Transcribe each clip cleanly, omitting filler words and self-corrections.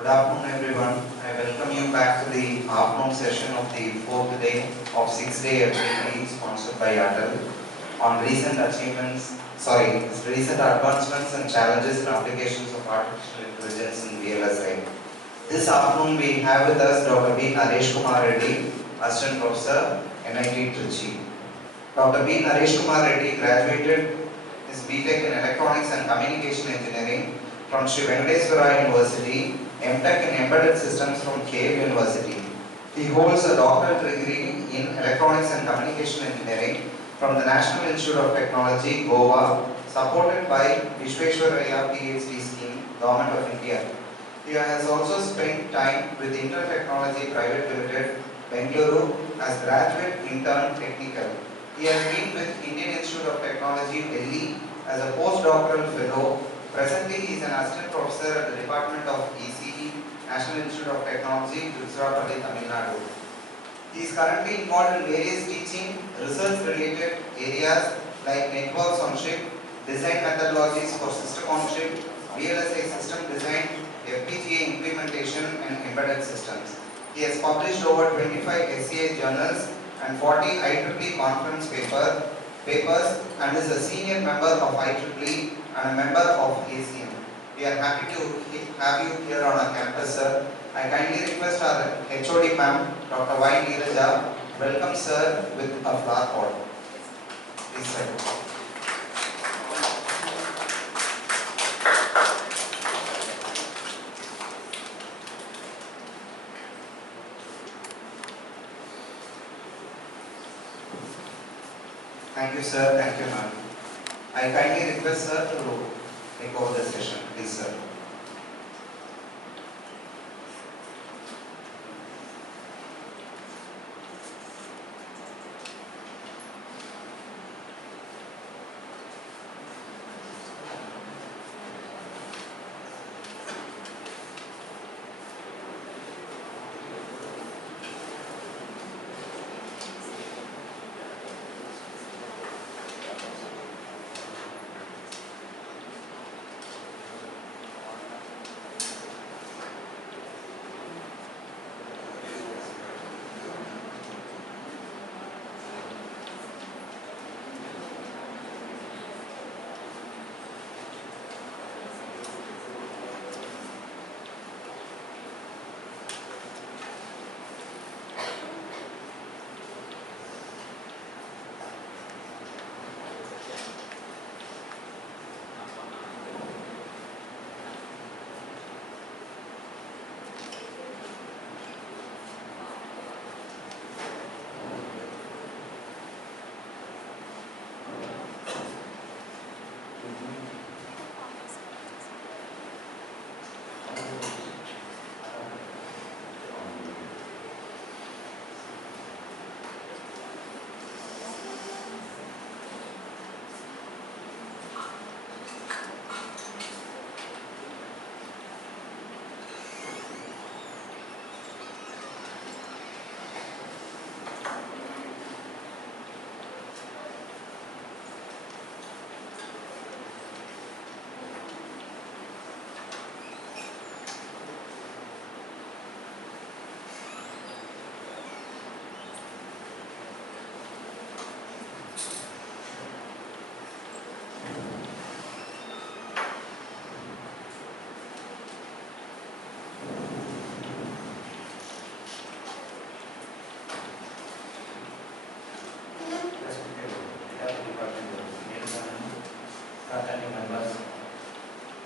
Good afternoon, everyone. I welcome you back to the afternoon session of the fourth day of 6-day FDP sponsored by Atal on recent advancements and challenges in applications of artificial intelligence in VLSI. This afternoon we have with us Dr. B. Naresh Kumar Reddy, Assistant Professor, NIT Trichy. Dr. B. Naresh Kumar Reddy graduated his BTech in Electronics and Communication Engineering from Sri Venkateswara University, MTech in Embedded Systems from Cave University. He holds a doctorate degree in Electronics and Communication Engineering from the National Institute of Technology, Goa, supported by Vishweshwaraya PhD scheme, Government of India. He has also spent time with Inter Technology Private Limited, Bengaluru as graduate intern technical. He has been with Indian Institute of Technology, Delhi as a postdoctoral fellow. Presently, he is an assistant professor at the Department of ECE, National Institute of Technology, Tiruchirappalli, Tamil Nadu. He is currently involved in various teaching, research-related areas like networks on chip, design methodologies for system on chip, VLSI system design, FPGA implementation, and embedded systems. He has published over 25 SCI journals and 40 IEEE conference papers and is a senior member of IEEE and a member of ACM. We are happy to have you here on our campus, sir. I kindly request our HOD ma'am, Dr. Y. Neeraja, welcome sir with a flower pot. Please sir. Thank you sir, thank you ma'am. I kindly request sir to take over the session, please sir.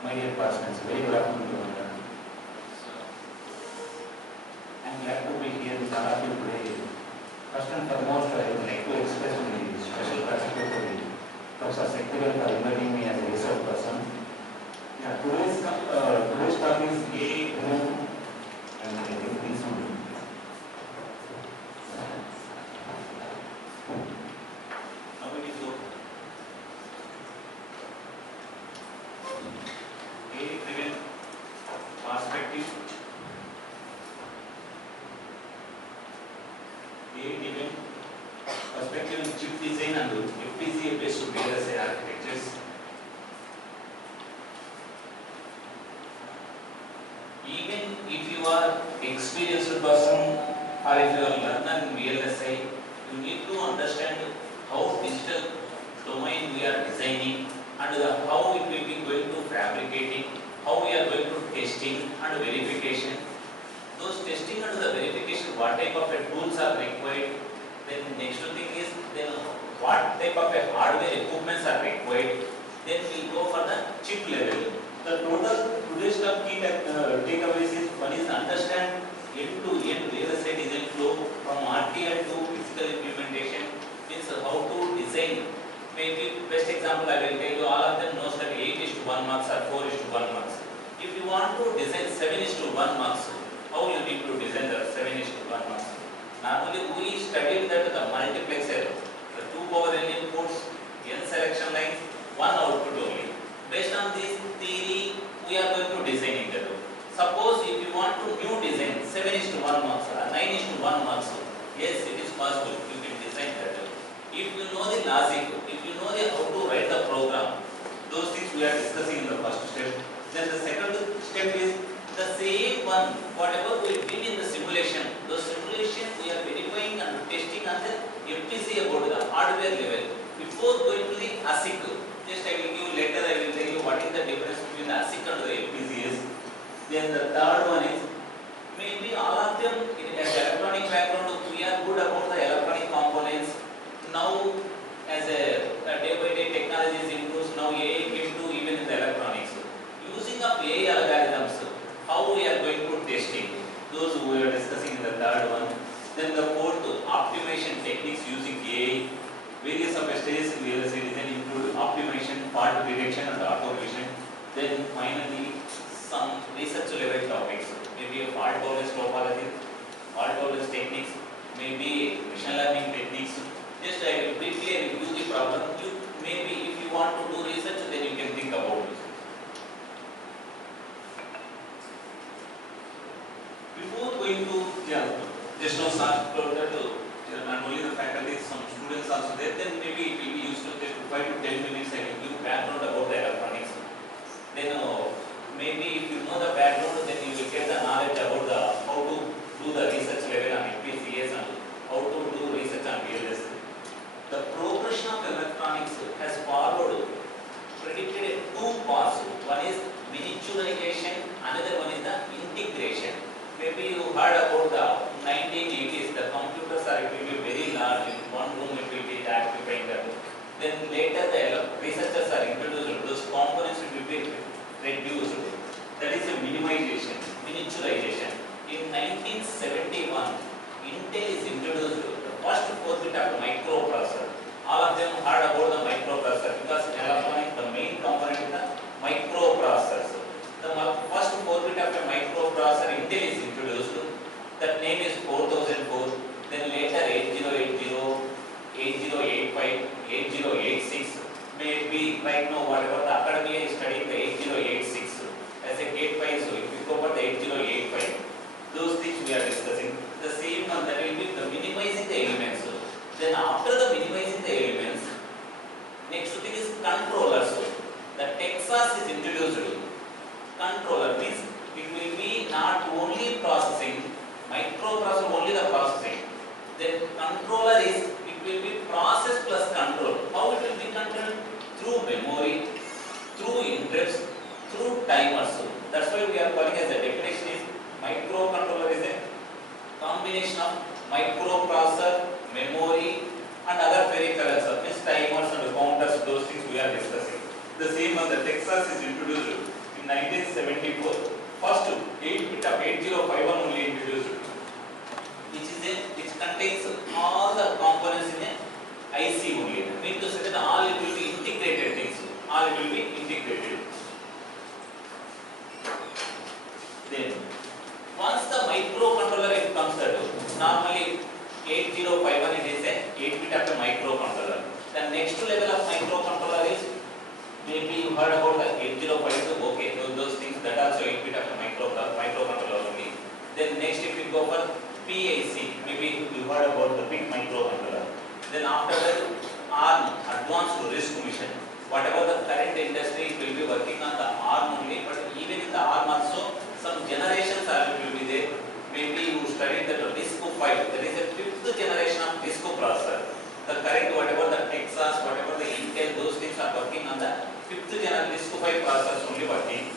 My dear classmates, very good afternoon to everyone. I am glad to be here with all of you today. First and foremost, I would like to express my special gratitude to Professor Secretary for inviting me as a research person. Today's talk is A, whom, and I think this one. Perspective in chip design and FPGA based VLSI architectures. Even if you are experienced person or if you are learner in VLSI, you need to understand how digital domain we are designing and how it will be going to fabricating, how we are going to testing and verification. Those testing and the verification, what type of tools are required. Then next thing is then what type of hardware equipments are required. Then we go for the chip level. The total today's key takeaways is one is understand end-to-end VLSI design flow from RTL to physical implementation. Means how to design. Maybe best example I will tell you, all of them knows that 8:1 marks or 4:1 marks. If you want to design 7:1 marks, how you need to design the 7:1 marks? Normally we studied that the multiplexer, the 2 power n inputs, n selection lines, 1 output only. Based on this theory, we are going to design it. Suppose if you want to new design 7:1 marks or 9:1 marks, yes, it is possible. You can design that. If you know the logic, if you know the how to write the program, those things we are discussing in the first step. Then the second step is the same one, whatever we did in the simulation, those simulation we are verifying and testing on the FPC about the hardware level. Before going to the ASIC, just I will give later, I will tell you what is the difference between the ASIC and the FPCs. Then the third one is, maybe all of them in an electronic background, we are good about the electronic components. Now, as a day-by-day technologies improves, now AI came to even in the electronics. Using of AI algorithms, how we are going to testing, those we are discussing in the third one. Then the fourth, optimization techniques using AI. Various of stages in VLSI design include optimization, fault detection and automation. Then finally, some research level topics, maybe a fault tolerance topology, fault tolerance techniques, maybe machine learning techniques. Just I will briefly review the problem. Maybe if you want to do research, then you can think about it. Before going to just now start that not only the faculty, some students also there, then maybe it will be useful just 5 to 10 minutes I will give background about the electronics. Then maybe if you know the background, then you will get the knowledge about the how to do the research level on FPCS and how to do research on VLSI. The progression of electronics has followed predicted 2 paths. One is miniaturization, another one is the integration. Maybe you heard about the 1980s, the computers are it will be very large, in one room it will be that kind of. Then later the researchers are introduced, those components will be reduced. That is a minimization, miniaturization. In 1971, Intel is introduced the first 4 bit of microprocessor. All of them heard about the microprocessor because in electronics the main component is the microprocessor. The first 4 bit of a microprocessor Intel is introduced. That name is 4004. Then later 8080, 8085, 8086. Maybe right now whatever the academia is studying the 8086 as a gate file. So if we go for the 8085, those things we are discussing. The same one that will be the minimizing the elements. Then after the minimizing the elements, next thing is controllers. The Texas is introduced. Controller means it will be not only processing, microprocessor only the processing. Then controller is, it will be process plus control. How it will be controlled? Through memory, through interrupts, through timers. That's why we are calling as the definition is microcontroller is a combination of microprocessor, memory and other peripherals, means timers and counters, those things we are discussing. The same one, the Texas is introduced in 1974. First 8-bit of 8051 only introduced, which contains all the components in a IC only. Mean to say that all it will be integrated things. All it will be integrated. Then once the microcontroller it comes to normally 8051 it is a 8-bit of a microcontroller. The next level of microcontroller is, maybe you heard about the 8052, okay, those things, that also 8-bit of a microcontroller only. Then next if you go for PIC, maybe you heard about the big microcontroller. Then after that ARM, Advanced RISC Mission. Whatever the current industry will be working on the ARM only, but even in the ARM also some generations are will be maybe you studied that RISC-V, there is a fifth generation of RISC processor. The current, whatever the Texas, whatever the Intel, those things are working on the fifth generation RISC-V processors only working.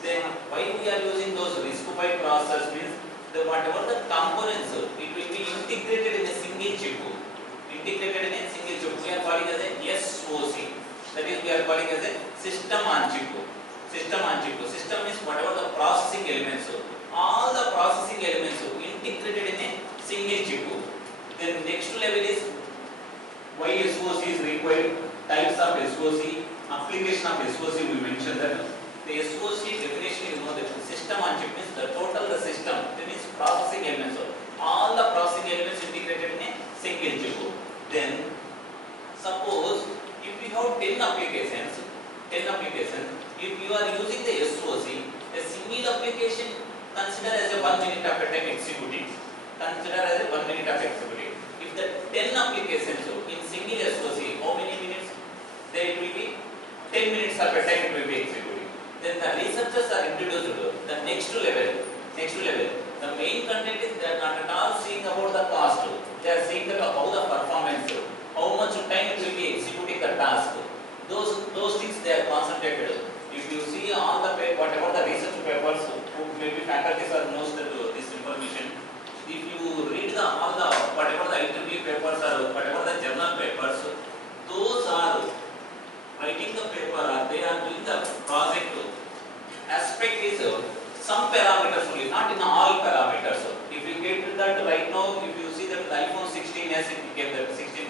Then why we are using those RISC-V processors means the whatever the components, it will be integrated in a single chip. Integrated in a single chip. We are calling as a SoC. That is, we are calling as a system on chip. System on chip. System means whatever the processing elements. All the processing elements integrated in a single chip. Then next level is why SoC is required, types of SoC, application of SoC. We mentioned that the SoC definition, you know, that system on chip means the total the system, that means processing elements. All the processing elements integrated in a single chip. Then suppose if you have 10 applications, if you are using the SoC, a single application consider as a 1 minute of a time executing. Consider as a 1 minute of executing. If the 10 applications in single SoC, how many minutes? There it will be 10 minutes of a time it will be executing. Then the researchers are introduced to the next level. The main content is they are not at all seeing about the cost. They are seeing that how the performance, how much time it will be executing the task. Those things they are concentrated. If you see all the whatever the research papers, maybe faculties are knows that this information. If you read all the whatever the IEEE papers or whatever the journal papers, those are writing the paper or they are doing the project aspect is some parameters only, not in all parameters. If you get that right now, if you see that the iPhone 16s it came that 16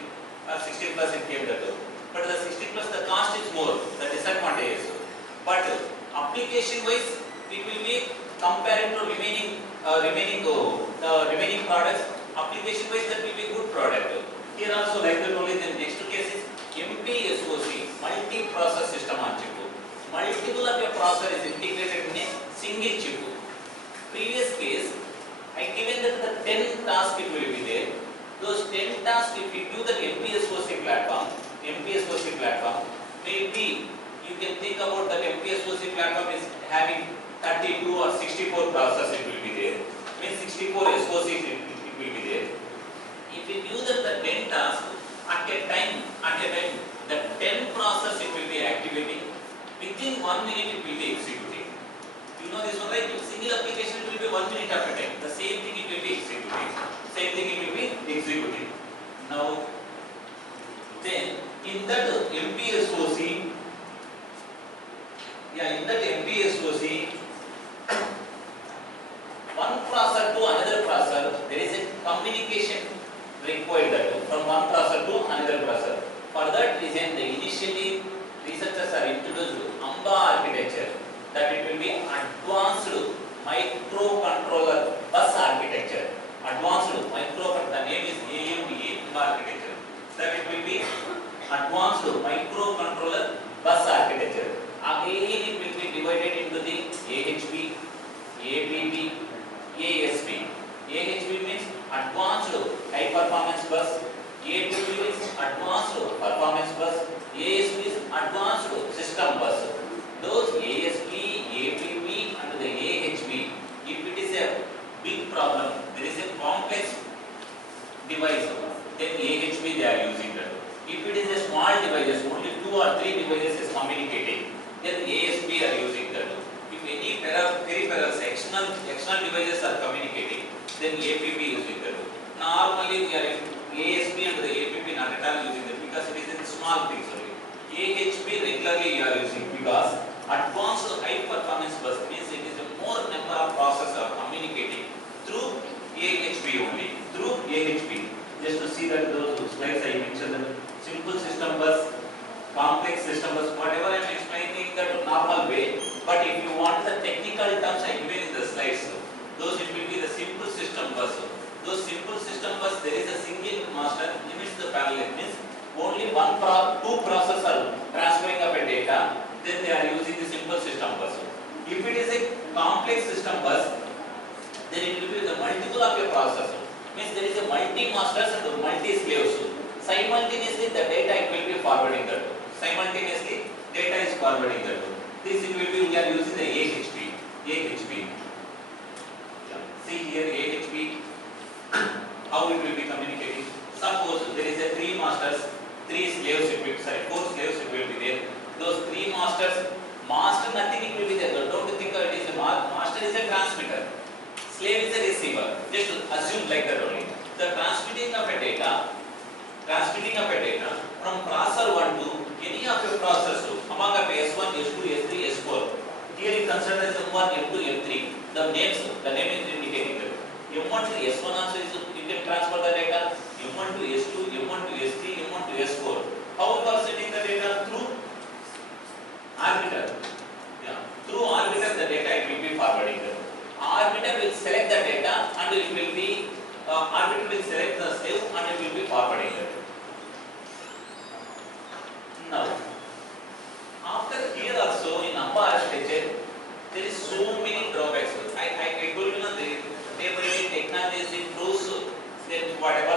or 16 plus it came that, but the 16 plus the cost is more, the disadvantage is. But application wise, it will be compared to remaining products. Application wise, that will be good product. Here also like that only. The next case is MPSoC, multi-process system on chip. Multiple of your processor is integrated in a single chip. Previous case, I given that the 10 tasks it will be there. Those 10 tasks, if you do the MPSoC platform, maybe you can think about that MPSoC platform is having 32 or 64 processors it will be there. Means 64 SoCs it will be there. If you do that the 10 tasks at a time, the 10 process it will be activating. Within 1 minute it will be executing. You know this one, right? Single application it will be 1 minute at a time. The same thing it will be executing. Now, then in that MPSoC, one processor to another processor, there is a communication required from one processor to another processor. For that reason, initially researchers are introduced to AMBA architecture, that it will be advanced microcontroller bus architecture. The name is AMBA architecture. That it will be advanced microcontroller bus architecture. Again, it will be divided into the AHP, APP, ASP. AHP means advanced high performance bus. APP means advanced performance bus. ASP is advanced system bus. Those ASP, APP and the AHP, if it is a big problem, there is a complex device, then AHP they are using that. If it is a small device, only 2 or 3 devices is communicating, then ASP are using that. If any peripherals, external devices are communicating, then APP is using that. Normally we are in ASP and the APP not at all using that because it is in small things only. AHP regularly you are using because advanced high performance bus means it is a more number of processors communicating through AHP only. Through AHP. Just to see that those slides I mentioned, that simple system bus, complex system bus, whatever I am explaining that normal way, but if you want the technical terms I given in the slides, those it will be the simple system bus. Those simple system bus, there is a single master, limits the parallel, means only two processors transferring of a data, then they are using the simple system bus. If it is a complex system bus, then it will be the multiple of a processor. Means there is a multi-masters and multi-slaves. Simultaneously the data it will be forwarding that. Simultaneously data is forwarding that. This it will be, we are using the AHP. Yeah. See here slaves, four slaves it will be there. Those three masters, master nothing it will be there. Don't think of it is a master is a transmitter, slave is a receiver. Just assume like that only. The transmitting of a data from processor 1 to any of your processors among of S1, S2, S3, S4. Here you consider as M1, M2, M3. The name is indicating that. M1 to S1 also is, you can transfer the data. M1 to S2, M1 to S3, M1 to S4. How you are sending the data? Through arbiter. Yeah. Through arbiter the data it will be forwarding. Arbiter will select the data and it will be arbiter will select the slave and it will be forwarding. Now, after here also in AMBA architecture, there is so many drawbacks. I told you now the technology improves, then whatever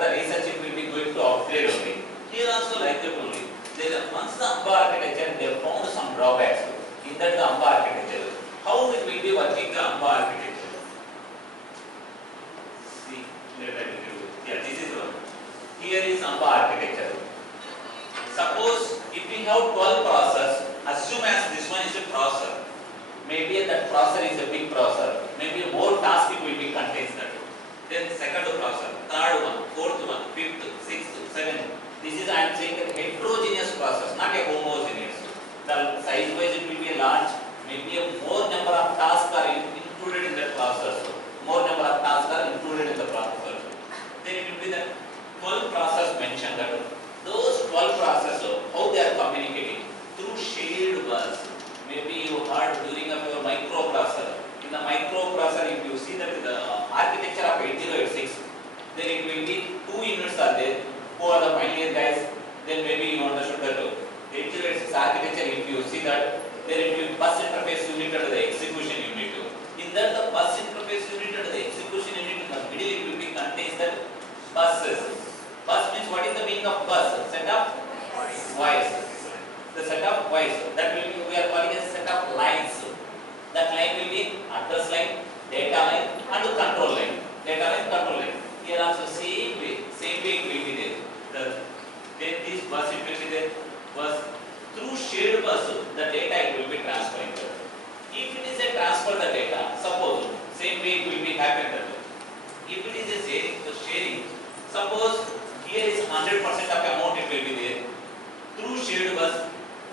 the research it will be going to upgrade only. Here also like that only. Once the AMBA architecture, they have found some drawbacks. In that the AMBA architecture, how it will be working the AMBA architecture? See, yeah, this is one. Here is AMBA architecture. Suppose if we have 12 processors, assume as this one is a processor. Maybe that processor is a big processor. Maybe more tasks it will be contains that. Then second processor, third one, fourth one, fifth, sixth, seventh. This is I am saying a heterogeneous process, not a homogeneous. The size wise it will be large. Maybe a more number of tasks are included in that processor. More number of tasks are included in the processor. Then it will be the 12 processors mentioned that. Those 12 processors, how they are communicating? Through shared bus. Maybe you heard during of your microprocessor. In the microprocessor, if you see that the architecture of 8086, then it will be 2 units are there. Who are the pioneer guys? Then maybe you understood that 8086 architecture, if you see that, there it will be bus interface unit and the execution unit. In that the bus interface unit and the execution unit, in the middle it will be contains that buses. Bus means what is the meaning of bus? Set of wires. The set of wires. That will be, we are calling as set of lines. That line will be address line, data line and control line. Data line, control line. Here also same way it will be there. Then this bus it will be there. Bus through shared bus, the data it will be transferring. If it is a transfer the data, suppose same way it will be happened. If it is a sharing, suppose here is 100% of amount it will be there. Through shared bus,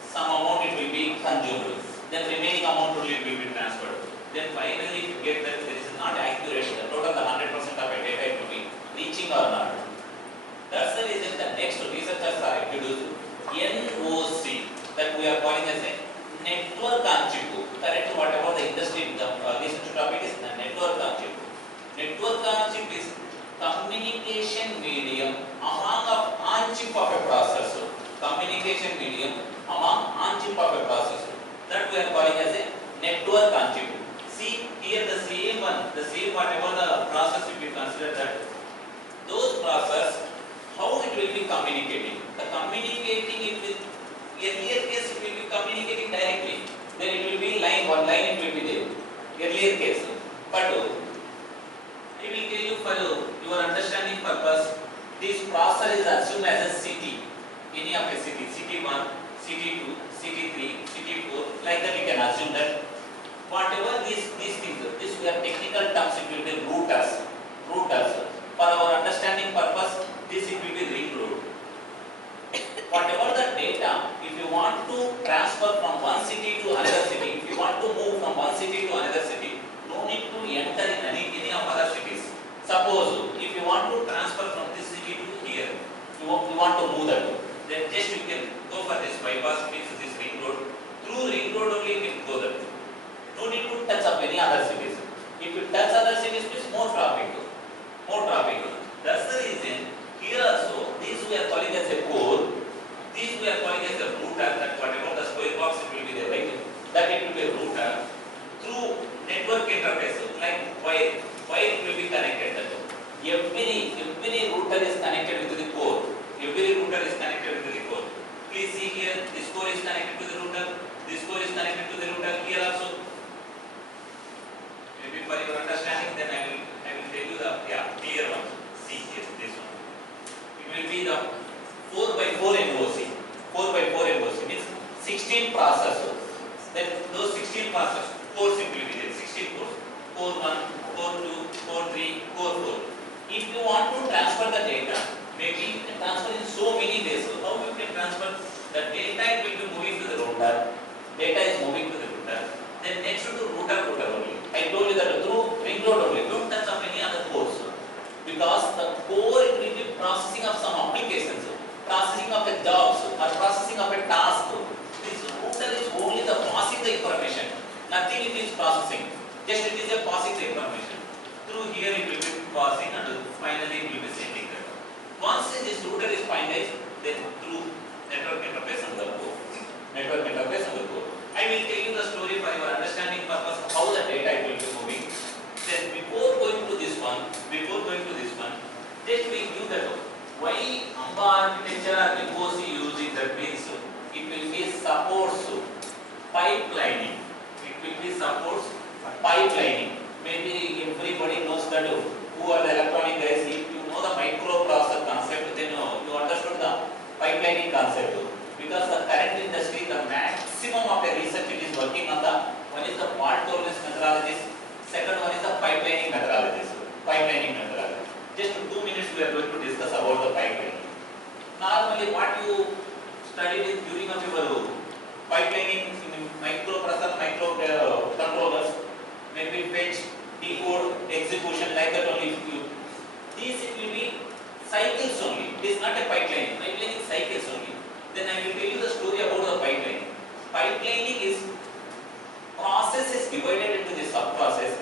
some amount it will be consumed. Then remaining amount only will be transferred. Then finally if you get that there is not accurate, the total 100% of a data it will be reaching or not. That's the reason the next researchers are introduced NOC, that we are calling as a network on chip. Correct, whatever the industry, the research topic is the network on chip. Network on chip is communication medium among on-chip of a processor. Communication medium among on-chip of a processor. That we are calling as a network on chip. See here the same whatever the process will be considered that those process how it will be communicating. The communicating it will earlier case it will be communicating directly. Then it will be one line it will be there. Earlier case. But I will tell you for your understanding purpose, this processor is assumed as a city. Any of a city, CT1, CT2, CT3, CT4, like that you can assume that whatever these things, this we are technical terms it will be routers. For our understanding purpose, this it will be ring road. Whatever the data, if you want to transfer from one city to another city, if you want to move from one city to another city, no need to enter in any of other cities. Suppose if you want to transfer from this city to here, you want to move that, then just you can go for this bypass, means this ring road. Through ring road only you can go there. No need to touch up any other cities. If you touch other cities, means more traffic. That's the reason here also these we are calling as a core. These we are calling as a router. That whatever the square box it will be there, right? That it will be a router. Through network interface, like wire it will be connected. Every router is connected with the core. Every router is connected with the core. Please see here, this core is connected to the router. This core is connected to the router. Here also. Maybe for your understanding, then I will tell you the clear one. See here, this one. It will be the 4 by 4 NOC. 4 by 4 NOC means 16 processors. Then those 16 processors, cores will be there, 16 cores. Core 1, core 2, core 3, core 4. If you want to transfer the data, maybe you can transfer in so many ways. So how you can transfer? The data will be moving to the router. Data is moving to the router. Then next to router only. I told you that through ring road only. Don't touch of any other cores. Because the core it will be processing of some applications, processing of a jobs or processing of a task. This router is only the passing the information. Nothing it is processing. Just it is a passing the information. Through here it will be passing and finally it will be sending that. Once this router is finalized, then through network interface and the core. Network interface and the core. I will tell you the story for your understanding purpose of how the data will be moving. Then before going to this one, just we knew that why AMBA architecture or MOC using that means it will be supports pipelining. It will be supports pipelining. Maybe everybody knows that who are the electronic guys. If you know the microprocessor concept, then you understood the pipelining concept. Because the current industry, the maximum of the research it is working on the one is the fault tolerance methodologies, second one is the pipelining methodologies. Just 2 minutes we are going to discuss about the pipelining. Normally what you studied during of your pipelining in microprocessor, microcontrollers, maybe fetch, decode, execution like that only. These it will be cycles only. It is not a pipeline. Pipelining is cycles only. Then I will tell you the story about the pipelining. Pipelining is process is divided into the sub-process.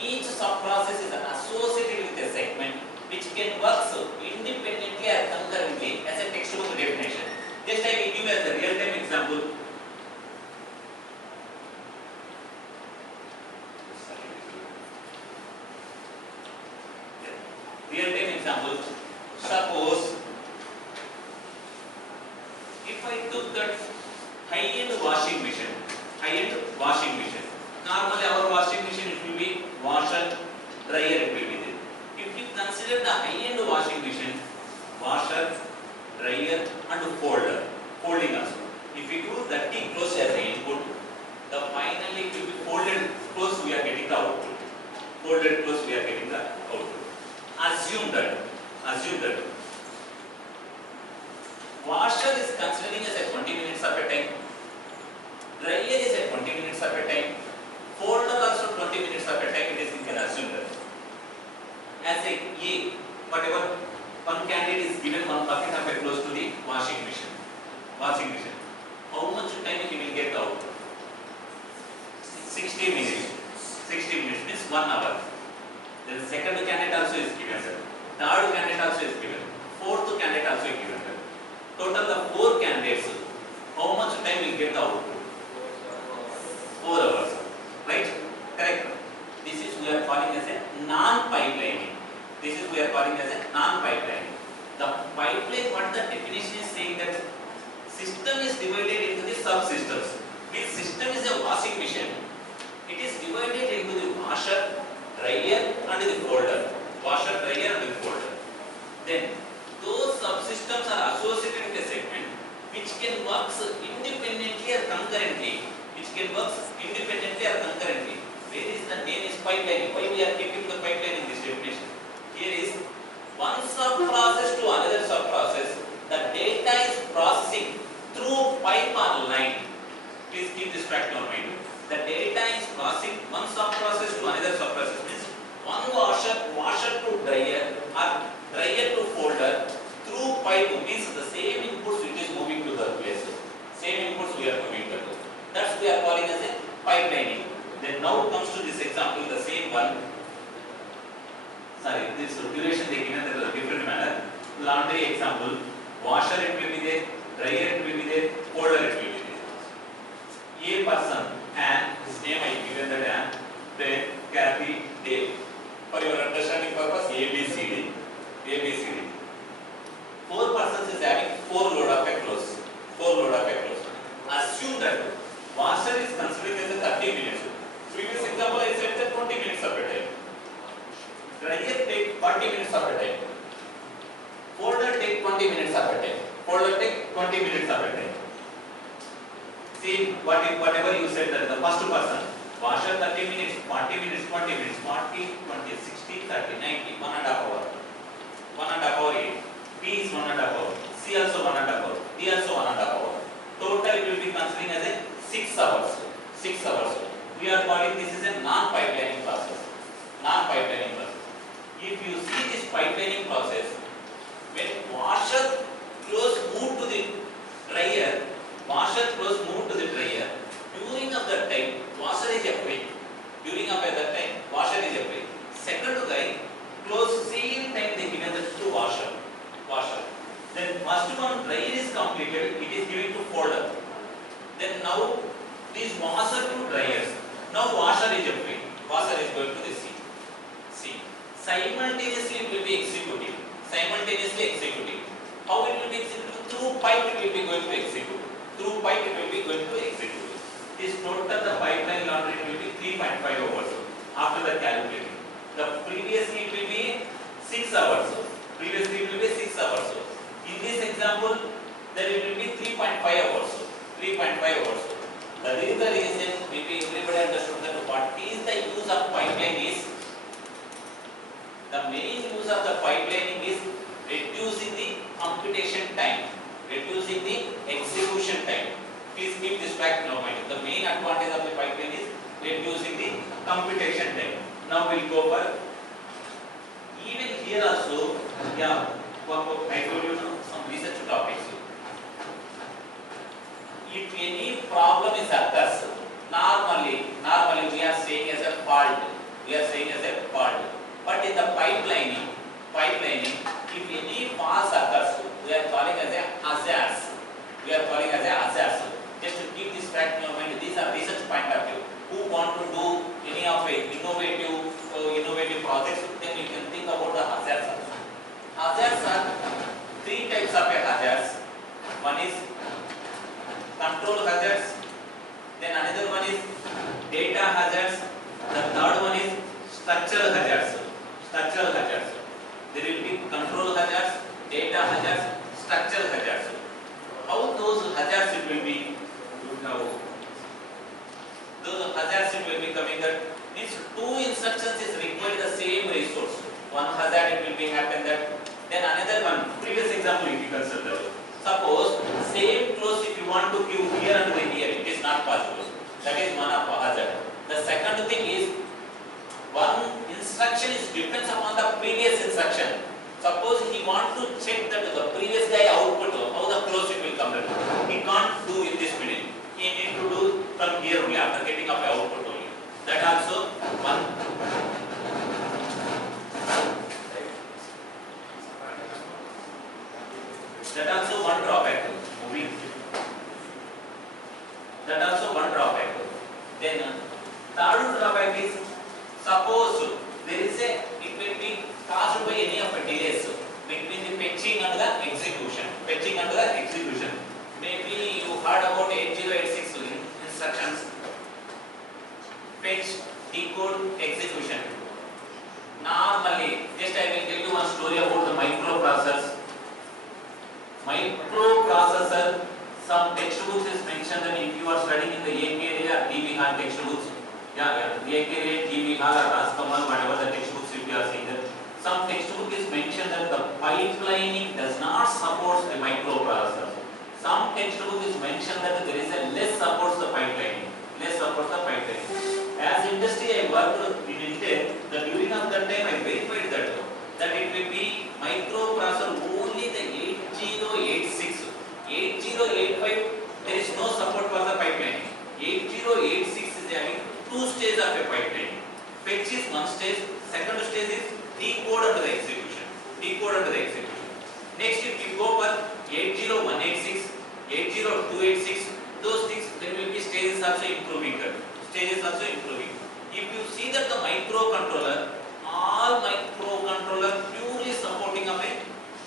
Each sub-process is associated with a segment which can work independently or concurrently as a textbook definition. Just I will give you as a real-time example. Real-time example. Suppose if I took that high-end washing machine, normally our washing machine it will be washer, dryer it will be there. If you consider the high-end washing machine, washer, dryer and folding also. If you do that thing close as the input, the finally it will be folded close we are getting the output. Folded close we are getting the output. Assume that washer is considering as a 20 minutes of a time, dryer is a 20 minutes of a time, folder also 20 minutes of a time, it is you can assume that. As a whatever one candidate is given one bucket of a close to the washing machine. How much time he will get the output? 60 minutes. 60 minutes means 1 hour. Then the second candidate also is given. Third candidate also is given. Fourth candidate also is given. Total the 4 candidates. How much time will get the output? 4 hours. Right? Correct. This is we are calling as a non-pipelining. The pipeline, what the definition is saying that system is divided into the subsystems. This system is a washing machine. It is divided into the washer, dryer and the folder. Then those subsystems are associated with a segment which can work independently or concurrently. Where is the name is pipelining? Why we are keeping the pipeline in this definition? Here is one sub-process to another sub-process. The data is processing through pipe or line. Please keep this fact in mind. The data is processing one sub-process to another sub-process. Means one washer to dryer or dryer to folder through pipe means the same inputs which is moving to the place. Same inputs we are moving to. That's we are calling as a pipelining. Then now comes to this example, the same one. Sorry, this duration they given in a different manner. Laundry example, washer it will be there, dryer it will be there, folder it will be there. A person and his name I given that and then Kathy Dave. For your understanding purpose, ABCD. 4 persons is having 4 load of a clothes. Assume that washer is considered as a 30 minutes. Previous example I said that 20 minutes of a time. Dryer take 40 minutes of a time. Folder take 20 minutes of a time. folder take 20 minutes of a time. See whatever you said that the first person, washer 30 minutes, 40 minutes, 20 minutes, 40, 20, 60, 30, 90, 1.5 hour. 1.5 hour A. B is 1.5 hour. C also 1.5 hour. D also 1.5 hour. Total it will be considering as a 6 hours. 6 hours. We are calling this is a non-pipelining process. Non-pipelining process. If you see this pipelining process, when washer close move to the dryer, washer close move to the dryer, during of that time, washer is free. During of that time, washer is free. Second guy, close same time they given that to washer. Then first one dryer is completed, it is given to folder. Then now this washer to dryers. Now washer is free. Washer is going to the C. Simultaneously it will be executing. How it will be executed? Through pipe it will be going to execute. This total the pipeline laundry will be 3.5 hours after the calculating. The previously it will be 6 hours. In this example, then it will be 3.5 hours. That is the reason maybe everybody understood that what is the use of pipeline is. The main use of the pipelining is reducing the computation time, reducing the execution time. Please keep this fact in your mind. The main advantage of the pipeline is reducing the computation time. Now we'll go for even here also. I told you some research topics. If any problem is occurs, normally we are saying as a fault. But in the pipelining, if any fault occurs, we are calling as a hazards. Just to keep this fact in your mind, these are research point of view. Who want to do any of it, innovative projects, then you can think about the hazards. Hazards are 3 types of hazards. One is control hazards, then another one is data hazards, the third one is structural hazards. There will be control hazards, data hazards, structural hazards. How those hazards it will be? Those hazards it will be coming that means 2 instructions is required the same resource. One hazard it will be happen that, then another one. Previous example if you consider. Suppose same close if you want to give here and here, it is not possible. That is one of hazard. The second thing is one instruction is depends upon the previous instruction. Suppose he want to check that the previous guy output, how the close it will come. He can't do in this minute. He need to do from here only after getting up the output only. That also one. That also one drawback. Then third drawback is suppose there is it will be caused by any of the delays between the fetching and the execution. Maybe you heard about 8086 instructions. Fetch, decode, execution. Normally, just I will tell you one story about the microprocessors. Some textbooks is mentioned that if you are studying in the AK area, DB Hall textbooks, AK area, DB Hall or Raskamal, whatever the textbooks if you are seeing that, some textbook is mentioned that the pipelining does not support the microprocessor. Some textbook is mentioned that there is a less supports the pipelining. As industry I worked in Intel, the during of that time I verified that it will be microprocessor only the 8086. 8085 there is no support for the pipeline. 8086 is having 2 stages of a pipeline. Fetch is one stage, second stage is decode under the execution. Next if you go for 80186, 80286, those things there will be stages also improving. If you see that the microcontroller, all microcontroller purely supporting of a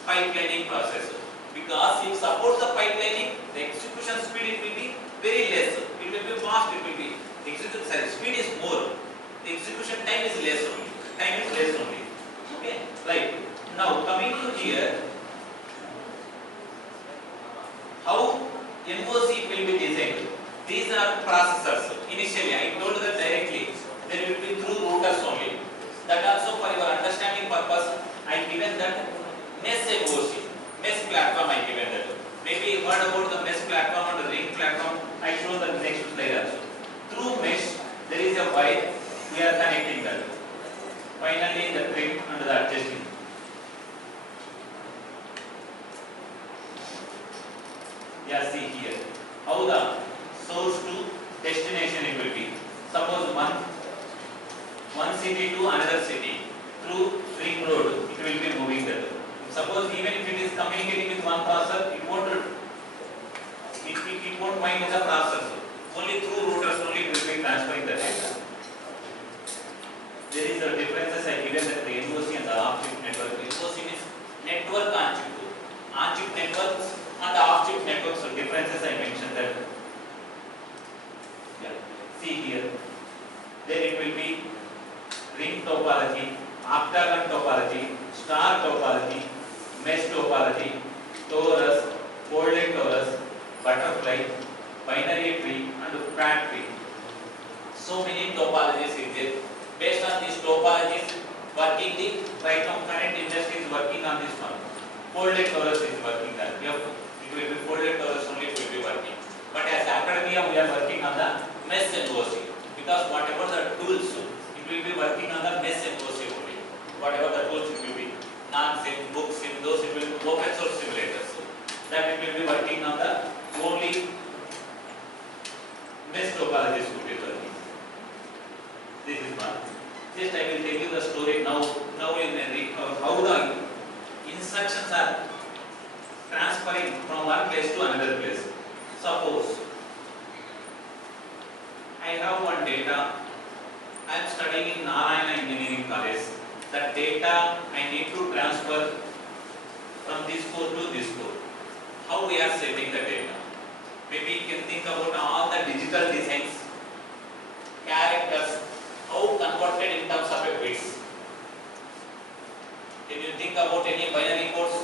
pipelining process. Because if supports the pipelining, the execution speed it will be very less. It will be fast, it will be execution speed is more. The execution time is less only. Okay, right. Now coming to here, NOC will be designed. These are processors. Initially, I told that directly. There will be through routers only. That also for your understanding purpose, I given that mesh NOC, mesh platform I given that. Maybe you heard about the mesh platform and the ring platform. I show the next slide also. Through mesh, there is a wire. We are connecting that. Finally, the trim and the adjusting. Yeah, see here. How the source to destination it will be. Suppose one city to another city through ring road, it will be moving that. Suppose even if it is communicating with one processor, it won't mind with the processor. Only through routers only it will be transferring the data. There is a differences I given that the NOC and the off-chip network. NOC means network on-chip. On-chip networks and the off-chip networks. So differences I mentioned that. Yeah. See here. There it will be ring topology, octagon topology, star topology, mesh topology, torus, folded torus, butterfly, binary tree, and fat tree. So many topologies is there. Based on these topologies, working the right now current industry is working on this one. Folded torus is working that. It will be folded torus only it will be working. But as academia, we are working on the mesh NOC because whatever the tools, it will be working on the mesh NOC only. Whatever the tools it will be, non-sim, book sim, those it will be open source simulators. That it will be working on the only mesh topologies will be working. This is one. Just I will tell you the story now. Now in how the instructions are transferring from one place to another place. Suppose I have one data. I am studying in Narayana Engineering College. That data I need to transfer from this code to this code. How we are setting the data? Maybe you can think about all the digital designs, characters. How converted in terms of a bits? Can you think about any binary codes?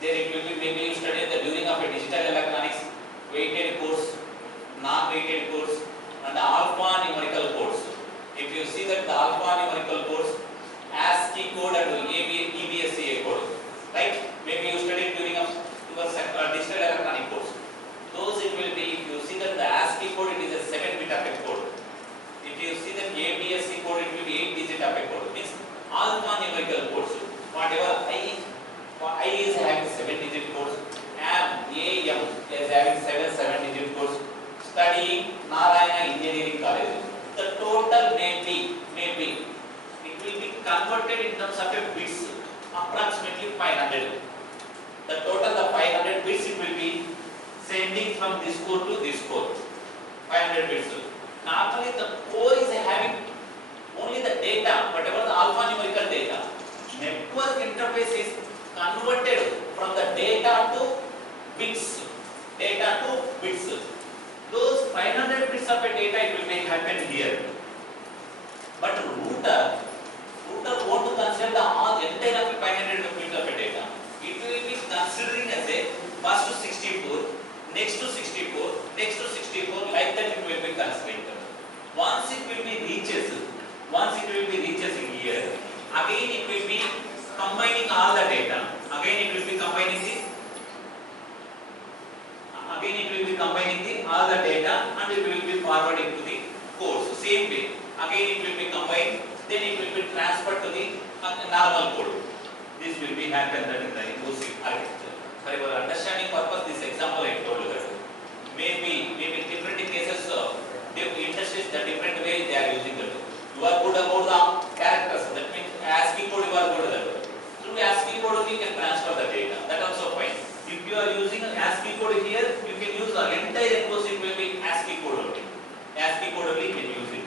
There it will be maybe you study the during of a digital electronics, weighted codes, non-weighted codes, and the alphanumerical codes. If you see that the alphanumerical codes, ASCII code and EBSCA code, right? Maybe you studied during of your digital electronic codes. Those it will be, if you see that the ASCII code, it is a 7-bit of a code. If you see that ABSC code, it will be 8-digit of a code. Means alphanumerical codes. Whatever I is having 7-digit codes, and AM is having 7-digit codes. Studying Narayana Engineering College. The total may be, it will be converted in terms of a bits, approximately 500. The total, the 500 bits, it will be sending from this code to this code, 500 bits. Normally the core is having only the data, whatever the alphanumerical data. Network interface is converted from the data to bits. Those 500 bits of a data it will be happen here. But router won't consider the entire of 500 bits of a data. It will be considering as a first to 64. Next to 64, next to 64, like that it will be considering. Once it will be reaches in here, again it will be combining all the data. Again it will be combining all the data and it will be forwarding to the code. So same way, again it will be combined, then it will be transferred to the normal code. This will be happen that in the NOC architecture. For your understanding purpose, this example I told you that maybe different cases, industries the different way they are using it. You are good about the characters. That means ASCII code you are good at that. Through ASCII code only you can transfer the data. That also fine. If you are using an ASCII code here, you can use the entire NOC will be ASCII code only. ASCII code only you can use it.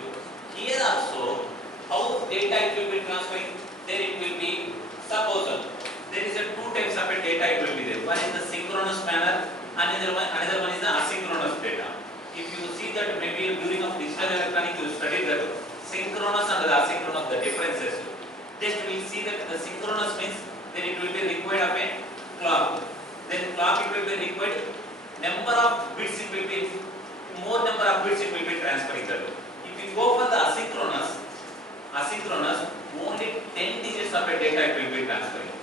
Here also, how data it will be transferring? There it will be suppose. There is a two types of a data it will be there. One is the synchronous manner, another one is the asynchronous data. If you see that maybe during of digital electronics you study that synchronous and the asynchronous, the differences. Just we will see that the synchronous means then it will be required of a clock. Then clock it will be required number of bits, it will be more number of bits it will be transferring that. If you go for the asynchronous, only 10 digits of a data it will be transferring.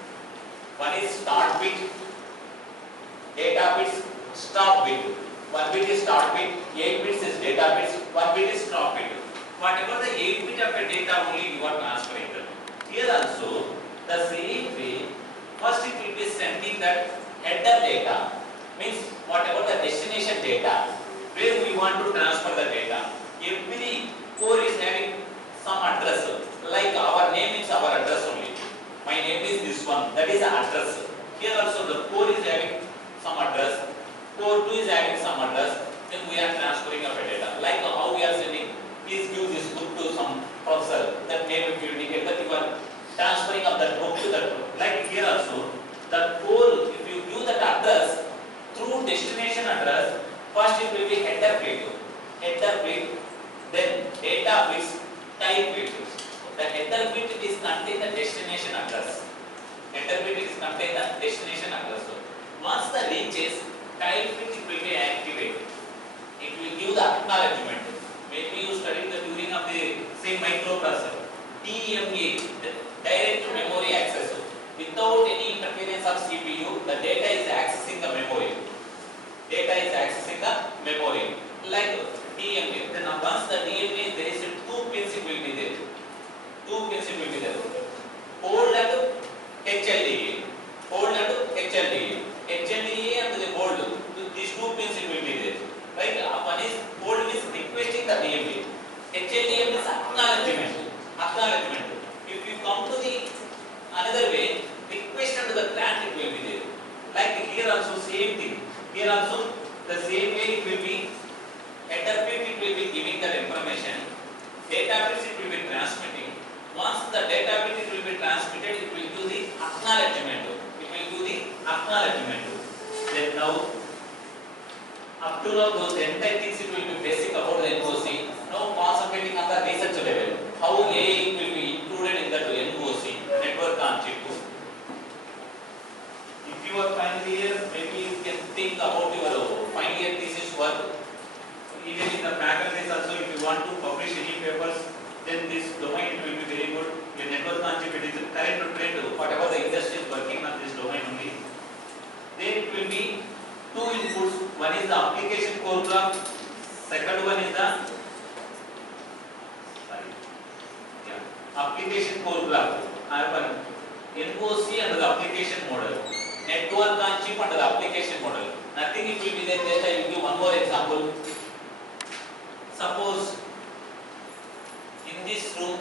One is start bit, data bits, stop bit. 1 bit is start bit, 8 bits is data bits, 1 bit is stop bit. Whatever the 8 bit of a data only you are transferring that. Here also the same way, first it will be sending that header data, means whatever the destination data, where we want to transfer the data. Every core is having some address, like our name is our address only. My name is this one, that is the address. Here also the core is having some address, core 2 is having some address, then we are transferring of a data. Like how we are sending, please give this book to some professor, that name will indicate that you are transferring of that book to that book. Like here also, the core, if you give that address through destination address, first it will be header bit, then data bits, type bit. The header bit is contain the destination address. Header bit is contain the destination address. Once the reaches, type bit it will be activated. It will give the acknowledgement. Maybe you studied the during of the same microprocessor. DMA, the direct memory access. Without any interference of CPU, the data is accessing the memory. Like DMA. Then once the DMA, there is 2 pins it will be there. Hold and HLDA. HLDA and the hold. These 2 pins it will be there. Right? One is hold is requesting the DMA. HLDA is acknowledgement. If you come to the another way, request under the grant it will be there. Like here also same thing. Here also the same way it will be header bit it will be giving that information. Data bits it will be transmitting. Once the data bit it will be transmitted, it will do the acknowledgement. Then now, up to now those entire things it will be basic about the NOC. Now concentrating on the research level. How AI will be included in the NOC, network on chip. If you are final year, maybe you can think about your final year thesis work. Even in the faculties also, if you want to publish any papers, then this domain it will be very good. The network on chip, it is current to trend, whatever the industry is working on this domain only. Then it will be 2 inputs. One is the application core block. Second one is the application core block. NOC under the application model. Network on chip under the application model. Nothing it will be there. Just I will give one more example. Suppose in this room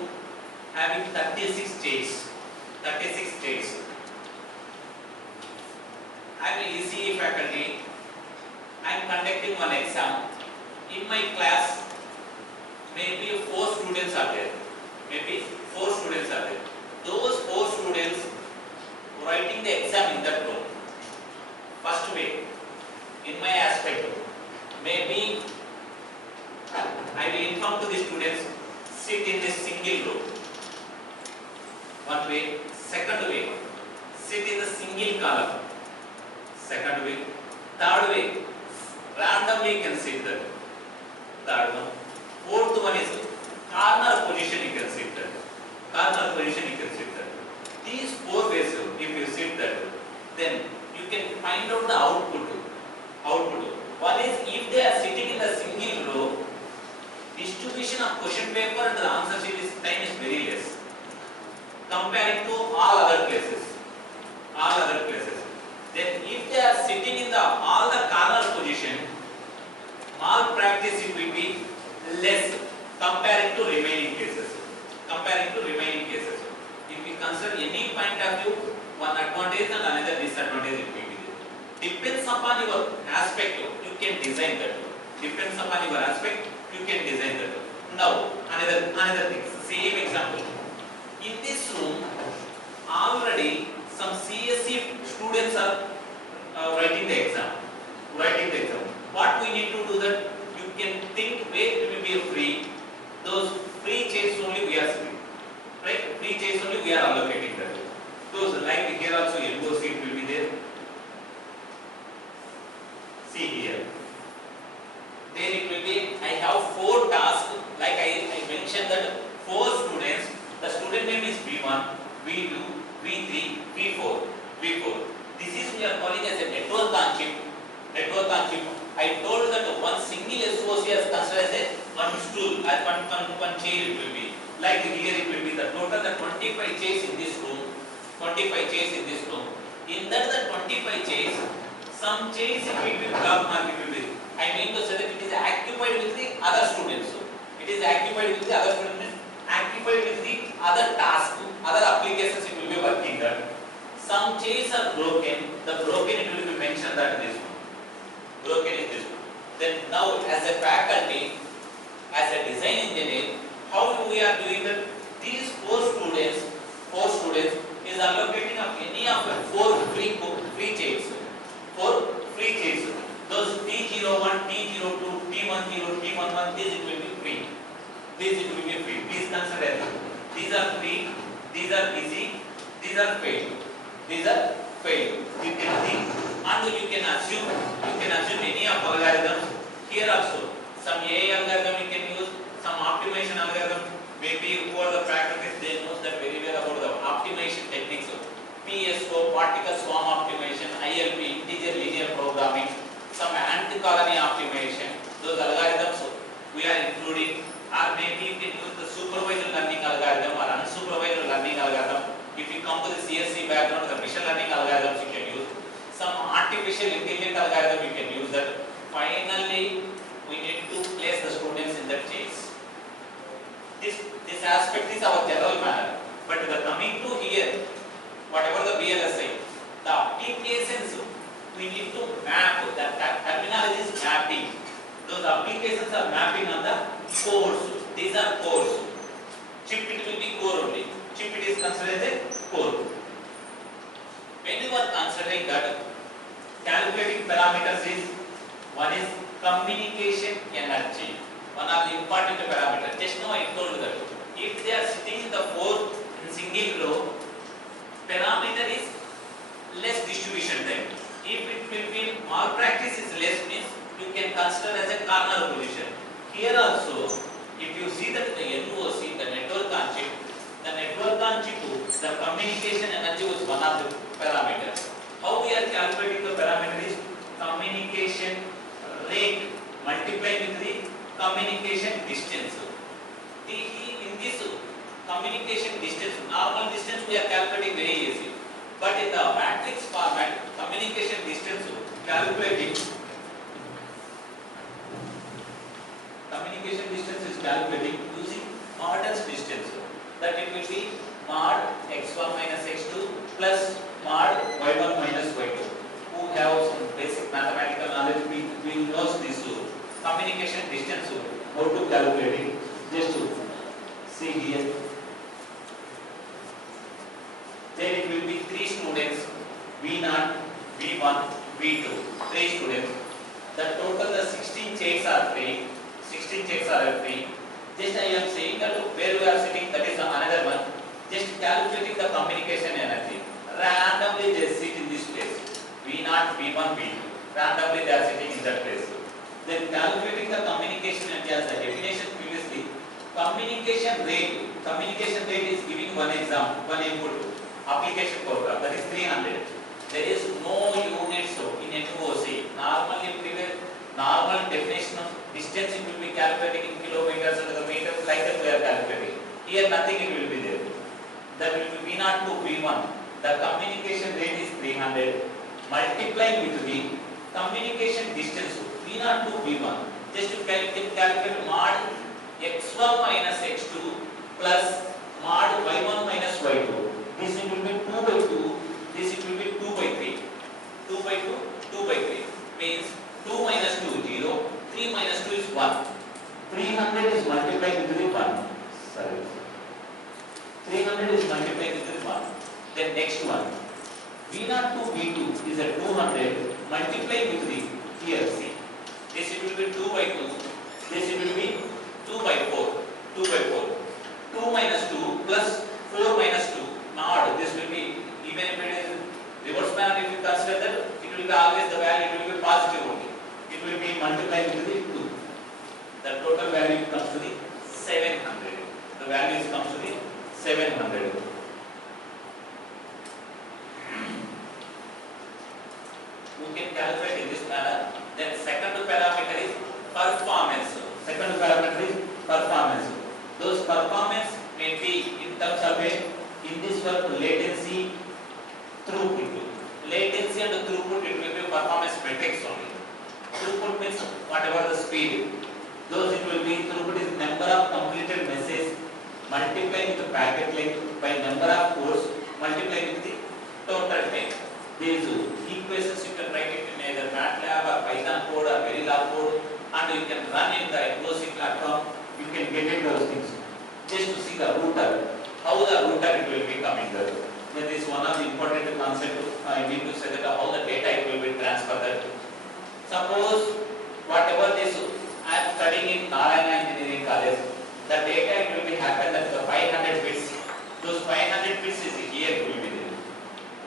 having 36 states. I am an ECE faculty. I am conducting one exam. In my class, maybe 4 students are there. Those 4 students writing the exam in that room. First way, in my aspect, maybe I will inform to the students, sit in this single row. One way. Second way, sit in the single column. Second way. Third way, randomly you can sit there. Third one. Fourth one is corner position you can sit there. These 4 ways, if you sit there, then you can find out the output. One is if they are sitting in the single row, distribution of question paper and the answer sheet time is very less comparing to all other places. Then if they are sitting in the all the corner position, malpractice it will be less comparing to remaining cases. If we consider any point of view, one advantage and another disadvantage it will be there. Depends upon your aspect, you can design that. Now, another thing, same example. In this room, already some CSE students are writing the exam. What we need to do that, you can think where it will be free. Those free chairs only we are allocating that. Those like here also have 4 tasks, like I mentioned that 4 students, the student name is V1, V2, V3, V4, V4. This is we are calling as a network on chip. Network on chip. I told that one single SOC is considered as a one stool, as one chair it will be. Like here it will be the total the 25 chairs in this room. 25 chairs in this room. In that the 25 chairs, some chairs it will be block mark it will be. I mean to say that it is occupied with the other students. It is occupied with the other students, occupied with the other tasks, other applications it will be working there. Some chairs are broken. The broken it will be mentioned that this one. Broken is this one. Then now as a faculty, as a design engineer, how we are doing that? These 4 students is allocating of any of the 4 free chairs. 4 free chairs. Those T01, T02, T10, T11, these it will be free. These it will be free. Please consider. These are free. These are easy. These are paid. These are paid. You can think and you can assume any of algorithms. Here also some AI algorithm you can use, some optimization algorithm. Maybe for the practice they know that very well about the optimization techniques. PSO, particle swarm optimization, ILP, integer linear programming, some ant-colony optimization. Those algorithms we are including, or maybe you can use the supervised learning algorithm or unsupervised learning algorithm. If you come to the CSC background, the machine learning algorithms you can use. Some artificial intelligence algorithm you can use that. Finally, we need to place the students in that chase. This aspect is our general manner. But the coming to here, whatever the VLSI, the applications we need to map. That terminology is mapping. Those applications are mapping on the cores. These are cores. Chip it will be core only. Chip it is considered as a core. When you are considering that, calculating parameters is one is communication energy. One of the important parameters. Just now I told that if they are sitting in the 4 in single row, parameter is less distribution time. If it will be malpractice is less, means you can consider as a corner position. Here also, if you see that the NOC, the network on chip, the communication energy was one of the parameters. How we are calculating the parameter is communication rate multiplied with the communication distance. In this communication distance, normal distance we are calculating very easy. But in the matrix format, communication distance calculating, communication distance is calculating using modulus distance. That it will be mod x1 minus x2 plus mod y1 minus y2. Who have some basic mathematical knowledge, we know this communication distance, how to calculate it. Just to see here. Then it will be 3 students, V0, V1, V2, 3 students. The total the 16 chairs are free. 16 chairs are free. Just I am saying that where we are sitting, that is another one. Just calculating the communication energy. Randomly they sit in this place. V0, V1, V2. Randomly they are sitting in that place. Then calculating the communication energy as the definition previously. Communication rate is giving one example, one input. Application program, that is 300. There is no units in NOC. Normal definition of distance it will be calculating in kilometers and the meters, like that we are calculating. Here nothing it will be there. That will be V0 to V1. The communication rate is 300. Multiplying with the communication distance V0 to V1. Just to calculate mod x1 minus x2 plus mod y1 minus y2. This it will be 2 by 2. This it will be 2 by 3. 2 by 2, 2 by 3. Means 2 minus 2, 0. 3 minus 2 is 1. 300 is multiplied with 1. Sorry. 300 is multiplied with 1. Then next one. V0 to V2 is a 200 multiplied with the here see. This it will be 2 by 2. This it will be 2 by 4. 2 by 4. 2 minus 2 plus 4 minus 2. Not this will be, even if it is reverse manner, if you consider that, it will be always the value, it will be positive only. It will be multiplied with the 2. The total network latency throughput. Latency and throughput, it will be performance metrics only. Throughput means whatever the speed. Those it will be, throughput is number of completed messages multiplied with the packet length by number of cores multiplied with the total time. These equations you can write it in either MATLAB or Python code or Verilog code, and you can run in the NOC platform. You can get into those things. Just to see the router, how the router it will be coming there. That is one of the important concepts. I need to say that how the data it will be transferred. Suppose whatever this I am studying in Narayana Engineering College, the data it will be happen that the 500 bits. Those 500 bits is here it will be there.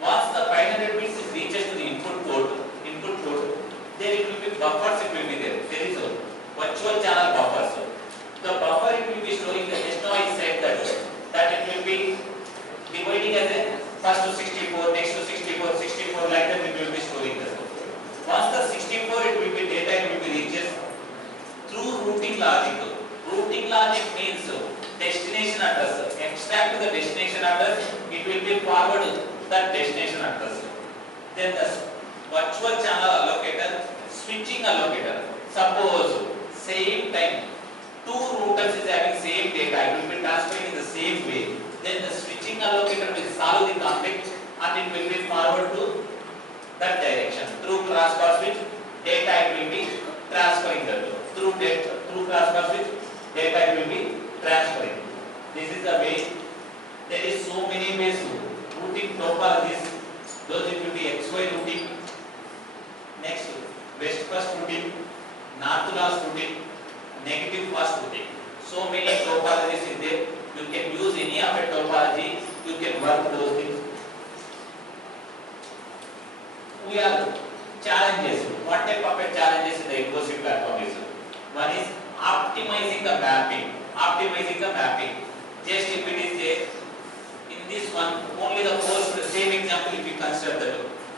Once the 500 bits is reaches to the input port, there it will be buffers it will be there. There is a virtual channel buffers. The buffer it will be storing the just now I said that it will be dividing as a first to 64, next to 64, 64 like that it will be storing this. Once the 64 it will be data it will be reaches through routing logic. Routing logic means destination address. Extract the destination address, it will be forward that destination address. Then the virtual channel allocator, switching allocator. Suppose same time two routers is having same data, it will be transferring in the same way. Then the switching allocator will solve the conflict and it will be forward to that direction. Through crossbar switch, data it will be transferring that. Through crossbar switch, data it will be transferring. This is the way. There is so many ways routing topologies. Those it will be XY routing. Next, west first routing, north last routing, negative first routing. So many topologies is there. You can use any of a topology. You can work those things. We have challenges. What type of challenges in the ecosystem platform is? One is optimizing the mapping. Just if it is there, in this one, only the the same example if you consider the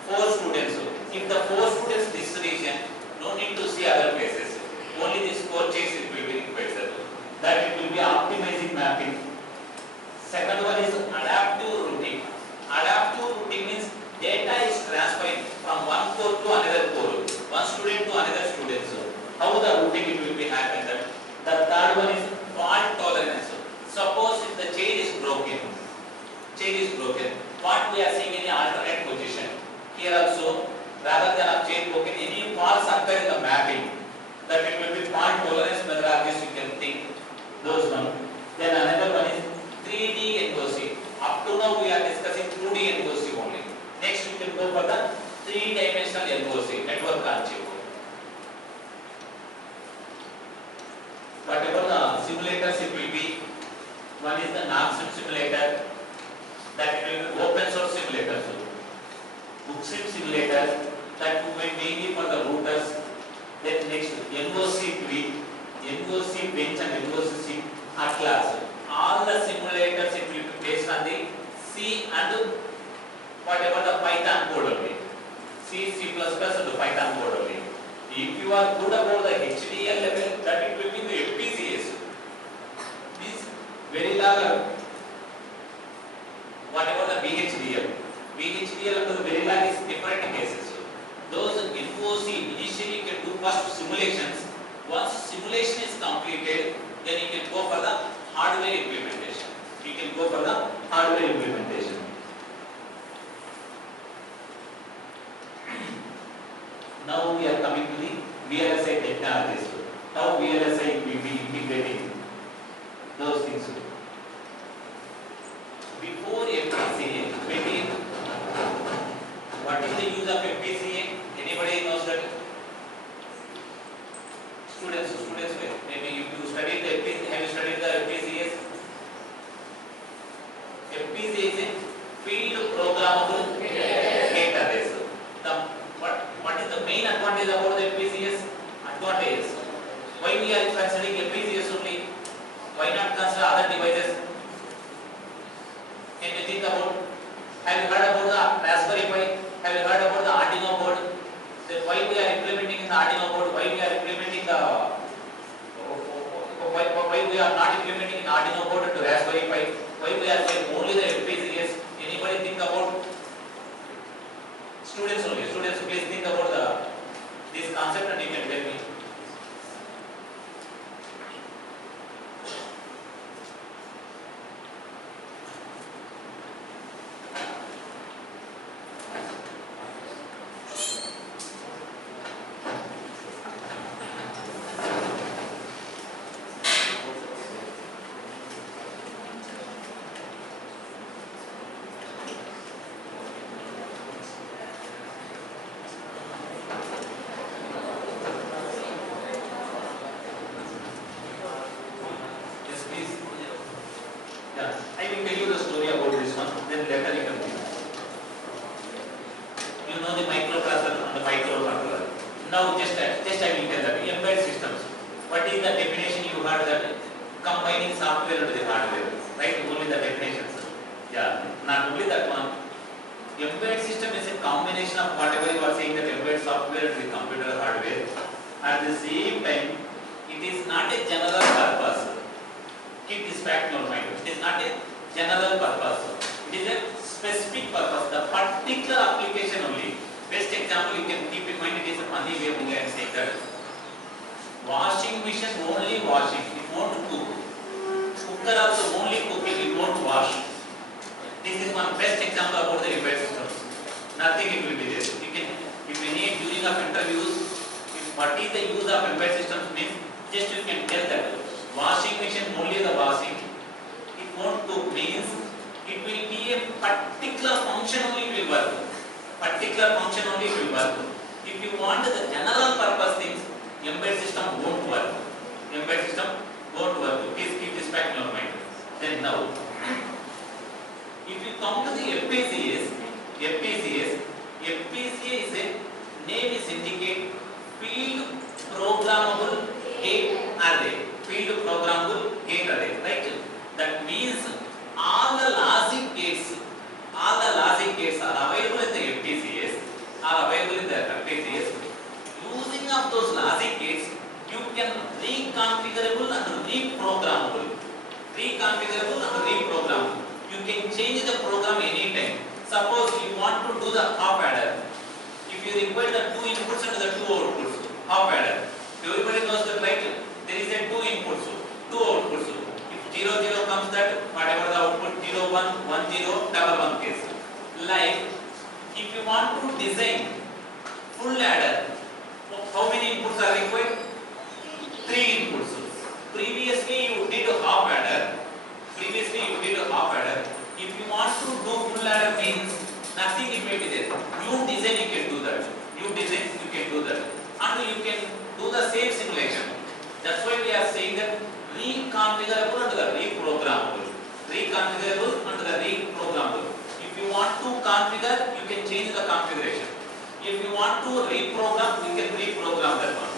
4 students. If the 4 students this region, no need to see other places. Only this 4 chains it will be required. That it will be optimizing mapping. Second one is adaptive routing. Adaptive routing means data is transferring from one core to another core, one student to another student. How the routing it will be happened. The third one is fault tolerance. Suppose if the chain is broken, what we are seeing in the alternate position. Here also, rather than a chain broken, any faults occur in the mapping. That it will be fault tolerance methodologies you can think. Those one. Then another one is 3D NOC. Up to now we are discussing 2D NOC only. Next we can go for the 3-dimensional NOC, network on chip. Whatever the simulators it will be, one is the NARSIM simulator, that it will be open source simulator. BookSim simulator, that will be mainly for the routers. Then next NOC tweak, NOC bench and NOC Atlas. All the simulators it will be based on the C and whatever the Python code only. C, C++ and the Python code only. If you are good about the HDL level, that it will be the FPGAs. This Verilog, whatever the VHDL and the Verilog is different cases. Those NOC initially you can do first simulations. Once simulation is completed, then you can go for the hardware implementation. Now we are coming to the VLSI technologies. How VLSI will be integrating those things. Before FPGA, maybe what is the use of FPGA? Anybody knows that? Students, maybe if you studied the FPGA, have you studied the FPGAs? FPGA is a field programmable database. What is the main advantage about the FPGAs? Advantage. Why we are considering FPGAs only? Why not consider other devices? Can you think about? Have you heard about the Raspberry Pi? Have you heard about the Arduino board? Then why we are implementing in the Arduino board? Why we are implementing the? Why we are not implementing in Arduino board to Raspberry Pi? Why we are doing only the FPGAs in Students only. Students, please think about this concept and you can tell me. Yes, please. Yeah, I will tell you the story about this one, then later you can think. You know the microprocessor and the microcontroller. Now just I will tell that embedded systems. What is the definition you heard that combining software with the hardware, right? Only the definitions. Yeah, not only that one. Embedded system is a combination of whatever you are saying that embedded software with computer hardware. At the same time, it is not a general purpose. Keep this fact in your mind. It is not a general purpose. It is a specific purpose. The particular application only. Best example you can keep in mind, it is a funny way only I am saying that. Washing machine only washing, it won't cook. Cooker also only cooking, it won't wash. This is one best example about the embedded systems. Nothing it will be there. You can, if you need during of interviews, what is the use of embedded systems means, just you can tell that washing machine only the washing, it won't cook means it will be a particular function only it will work. Particular function only it will work. If you want the general purpose things, embedded system won't work. Embedded system won't work. Please keep this fact in your mind. Then now, if you come to the FPGAs is a name is indicate field programmable gate array. Field programmable gate array, right? That means all the logic gates are available in the FPGAs, Using of those logic gates, you can reconfigurable and reprogrammable. You can change the program anytime. Suppose you want to do the half adder. If you require the 2 inputs and the 2 outputs, half adder. Everybody knows that, right? There is a 2 inputs, 2 outputs. If 0, 0 comes, that whatever the output 0, 1, 1, 0, double 1 case. Like, if you want to design full adder, how many inputs are required? 3 inputs. Previously you did a half adder. If you want to do full adder means nothing it will be there. You design you can do that. And you can do the same simulation. That's why we are saying that reconfigurable and the reprogrammable. If you want to configure, you can change the configuration. If you want to reprogram, you can reprogram that one.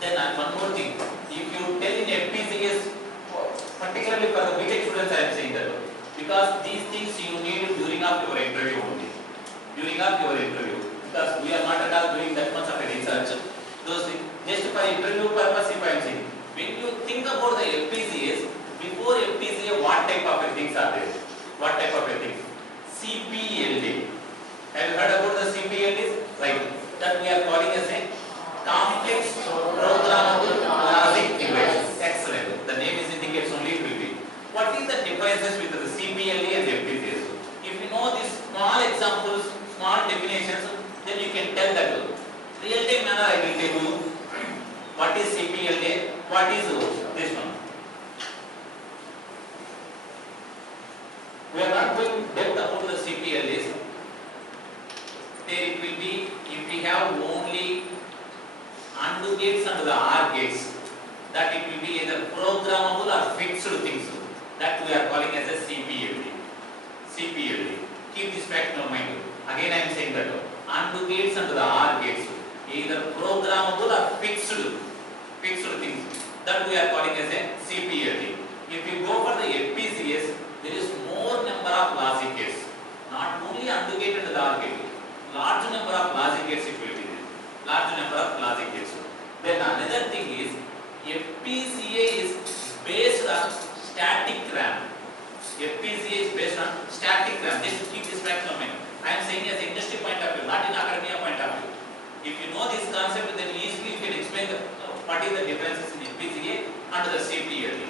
Then one more thing. If you tell in FPGAs, particularly for the BTech students, I am saying that because these things you need during of your interview only. Because we are not at all doing that much of a research. Those things, just for interview purpose, if I am saying, when you think about the FPGAs, before FPGA, what type of things are there? CPLD. Have you heard about the CPLDs? Right. That we are calling as a complex programmable logic device. Excellent. The name is indicates only it will be. What is the differences with the CPLD and FPGAs? If you know these small examples, small definitions, then you can tell that. Real-time manner I will tell you what is CPLD, what is this one. We are not going depth about the CPLDs. There it will be, if we have only AND gates and the OR gates, that it will be either programmable or fixed things. That we are calling as a CPLD. Keep this fact in your mind. Again I am saying that AND gates and the OR gates, either programmable or fixed things. That we are calling as a CPLD. If you go for the FPGAs, there is more number of logic gates. Not only AND gate and the OR gate. Large number of logic gates it will be there. Then another thing is FPGA is based on static RAM. FPGA is based on static RAM. Just keep this fact in mind. I am saying as industry point of view, not in academia point of view. If you know this concept, then easily you can explain what is the differences in FPGA and the CPLD.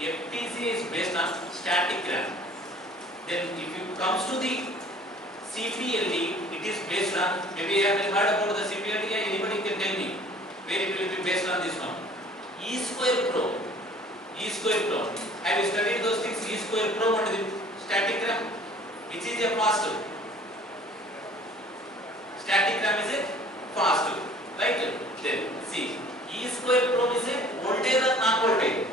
FPGA is based on static RAM. Then if it comes to the CPLD, it is based on, maybe you have heard about the CPLD, anybody can tell me where it will be based on this one. E square Pro. E square Pro. Have you studied those things? E square Pro and the static RAM? Which is a faster? Static RAM is a faster. Right? Then see, E square Pro is a voltage or non-voltage?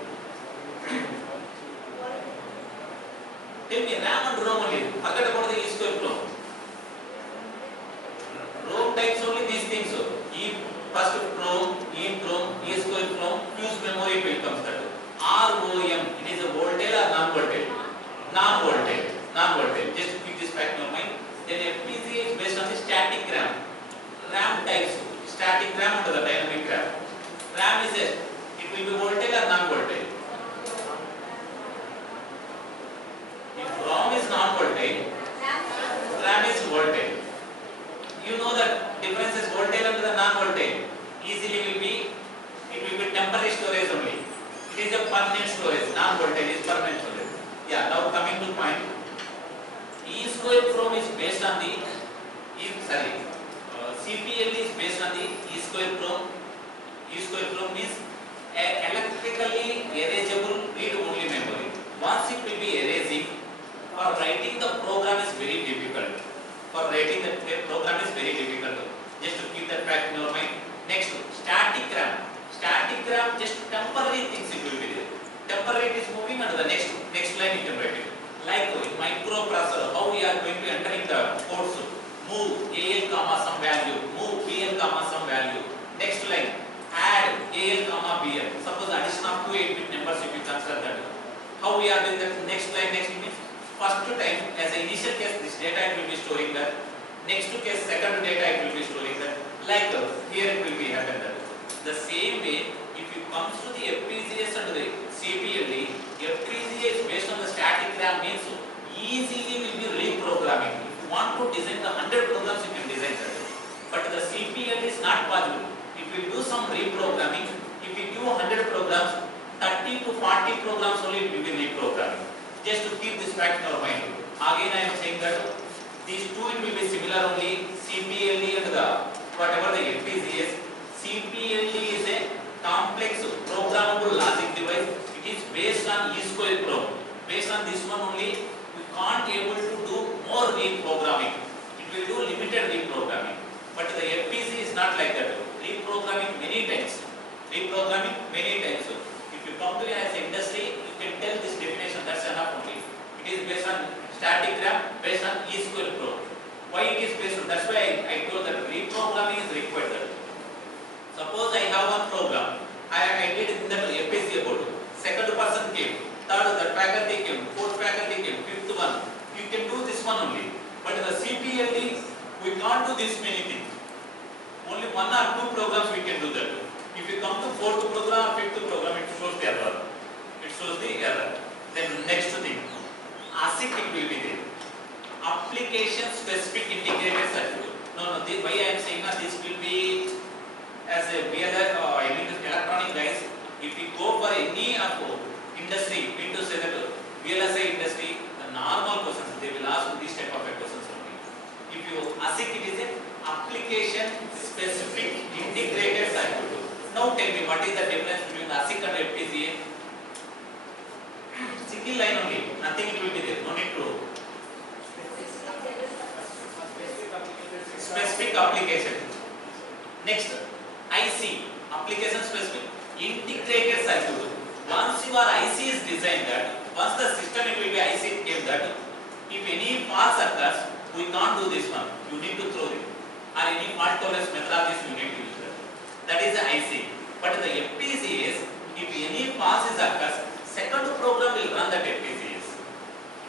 Tell me, RAM and ROM only. Forget about the E square Pro. ROM types only these things. E first Pro, EEPROM, E square Pro, fused memory will come that. ROM, it is a voltage or non-voltage? Non-voltage. Non-voltage. Just keep this fact in your mind. Then FPGA is based on the static RAM. RAM types. Static RAM and the dynamic RAM. RAM is a, it will be voltage or non-voltage? If ROM is non-voltage, RAM is voltage. You know that difference is voltage and the non-voltage. Easily will be, it will be temporary storage only. It is a permanent storage. Non-voltage is permanent storage. Yeah, now coming to point. E square Pro is based on the, CPLD is based on the E square Pro. E square Pro means electrically erasable read-only memory. Once it will be erasing, for writing the program is very difficult. For writing the program is very difficult. Just to keep that fact in your mind. Next, static RAM. Static RAM, just temporary things it will be there. Temporary it is moving and the next line you can write it. Like in microprocessor, how we are going to enter in the codes. Move AL comma some value, move BL comma some value. Next line, add AL comma BL. Suppose addition of 2 8-bit numbers if you consider that. How we are doing that? Next line, next means first time as an initial case this data it will be storing that. Next case second data it will be storing that. Like here it will be happen that. The same way if you comes to the FPGAs and the CPLD, FPGA is based on the static RAM means easily will be reprogramming. If you want to design the 100 programs you can design that. But the CPLD is not possible. If you do some reprogramming, if you do 100 programs, 30 to 40 programs only will be reprogramming. Just to keep this fact in our mind. Again I am saying that these two it will be similar only, CPLD and the whatever the FPGAs. CPLD is a complex programmable logic device. It is based on E square Pro. Based on this one only, we can't able to do more reprogramming. It will do limited reprogramming. But the FPGA is not like that. Reprogramming many times. Reprogramming many times. If you come to as industry, you can tell this definition. That's enough only. It is based on static RAM, based on E square Pro. Why it is based on? That's why I told that reprogramming is required. That. Suppose I have one program. I did in that FPGA board. Second person came. Third, the faculty came. Fourth faculty came. Fifth one. You can do this one only. But in the CPLD, we can't do this many things. Only one or two programs we can do that. If you come to fourth program or fifth program, it shows the error. It shows the error. Then next thing, ASIC it will be there. Application specific integrated circuit. No, this, why I am saying that this will be as a VLSI, electronic guys. If you go for any industry, into say that VLSI industry, the normal questions they will ask these type of questions only. If you ASIC, it is a application specific integrated circuit. Now tell me what is the difference between ASIC and FPGA? Single line only, nothing it will be there, no need to. Specific application. Next, IC, application specific integrated circuit. Once your IC is designed that, once the system it will be IC came that, if any faults occurs, we can't do this one. You need to throw it. Or any fault tolerance methodologies you need to use that. That is the IC. But the FPGAs, if any faults occurs, second program will run that FPGAs.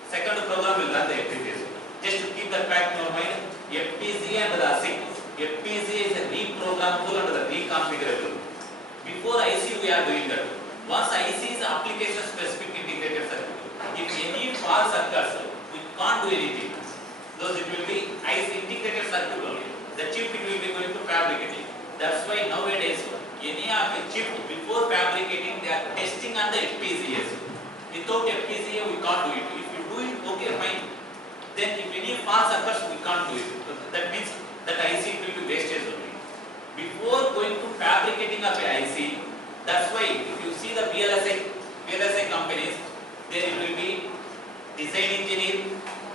Second program will run the FPGAs. Just to keep that fact in your mind, FPGA and the ASIC. FPGA is a reprogrammable and the reconfigurable. Before IC we are doing that. Once IC is application specific integrated circuit. if any fault occurs, we can't do anything. Those it will be IC integrated circuit only. The chip it will be going to fabricating. That's why nowadays any of the chip before fabricating they are testing on the FPGAs. Without FPGA we can't do it. If you do it, okay fine. Then if any fault occurs, we can't do it. That means that IC will be wastage only. Before going to fabricating of a IC, that's why if you see the VLSI companies, there it will be design engineer,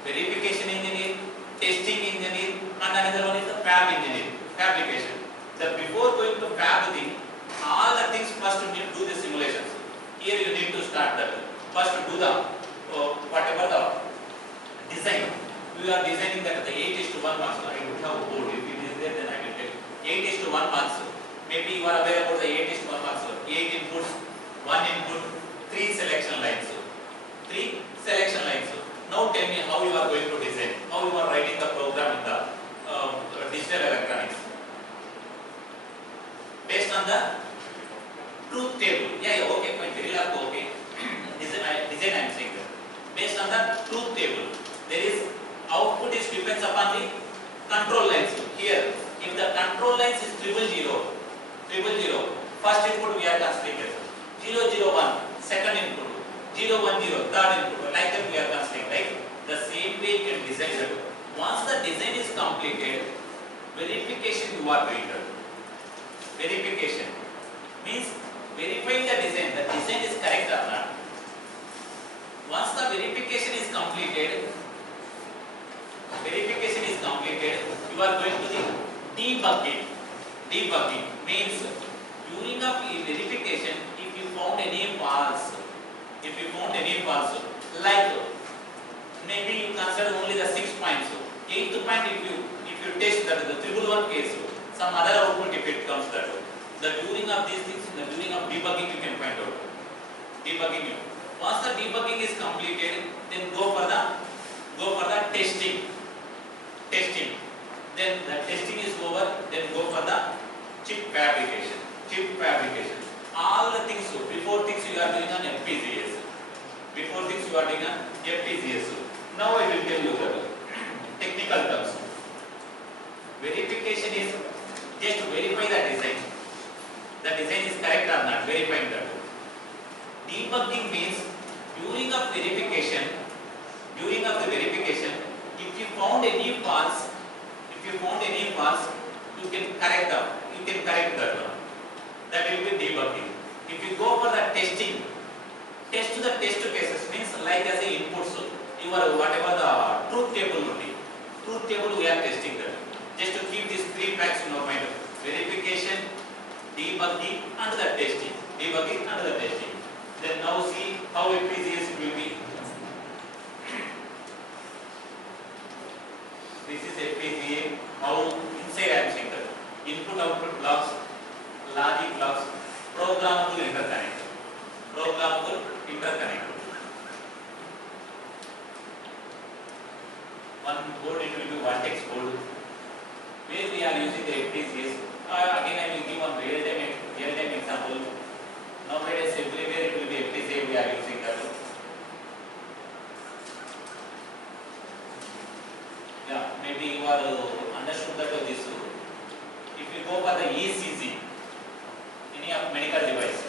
verification engineer, testing engineer, and another one is the fab engineer, fabrication. That before going to fab thing, all the things first you need to do the simulations. Here you need to start that. First do the whatever the design. We are designing that the 8:1 marks. I don't have a board. If it is there, then I will tell. 8:1 marks. Maybe you are aware about the 8:1 marks. 8 inputs, 1 input, 3 selection lines. 3 selection lines. Now tell me how you are going to design. How you are writing the program in the digital electronics. Based on the truth table. Yeah, okay, fine. Very large, okay. Design I am saying that. Based on the truth table, there is output is depends upon the control lines. Here, if the control lines is 000, first input we are considering 001, second input 010, third input, like that we are considering, right? The same way you can design that. Once the design is completed, verification you are doing that. Verification means verifying the design is correct or not. Once the verification is completed, you are going to the debugging. Debugging means during a verification, if you found any faults, like maybe you consider only the 6 points. 8th point if you test that the 111 case, some other output if it comes that. The during of these things, the during of debugging you can find out. Debugging. Once the debugging is completed, then go for the testing. Then the testing is over, then go for the chip fabrication. All the things, before things you are doing on FPGAs. Now I will tell you the technical terms. Verification is just to verify the design. The design is correct or not, verifying that. Debugging means during the verification, if you found any faults, you can correct them. That one. That will be debugging. If you go for the testing, test to the test cases means like as a inputs, you are whatever the truth table would be. Truth table we are testing that. Just to keep these 3 facts in our mind. Verification, debugging and the testing. Then now see how FPGAs will be. This is FPGA. How inside I am saying that. Input output blocks, logic blocks, programmable interconnect. One board it will be vertex board. Where we are using the FPGAs. Again I will give one real time example. Nowadays everywhere it will be FPGA we are using that. Yeah, maybe you are understood that this. If you go for the ECG, any of medical device,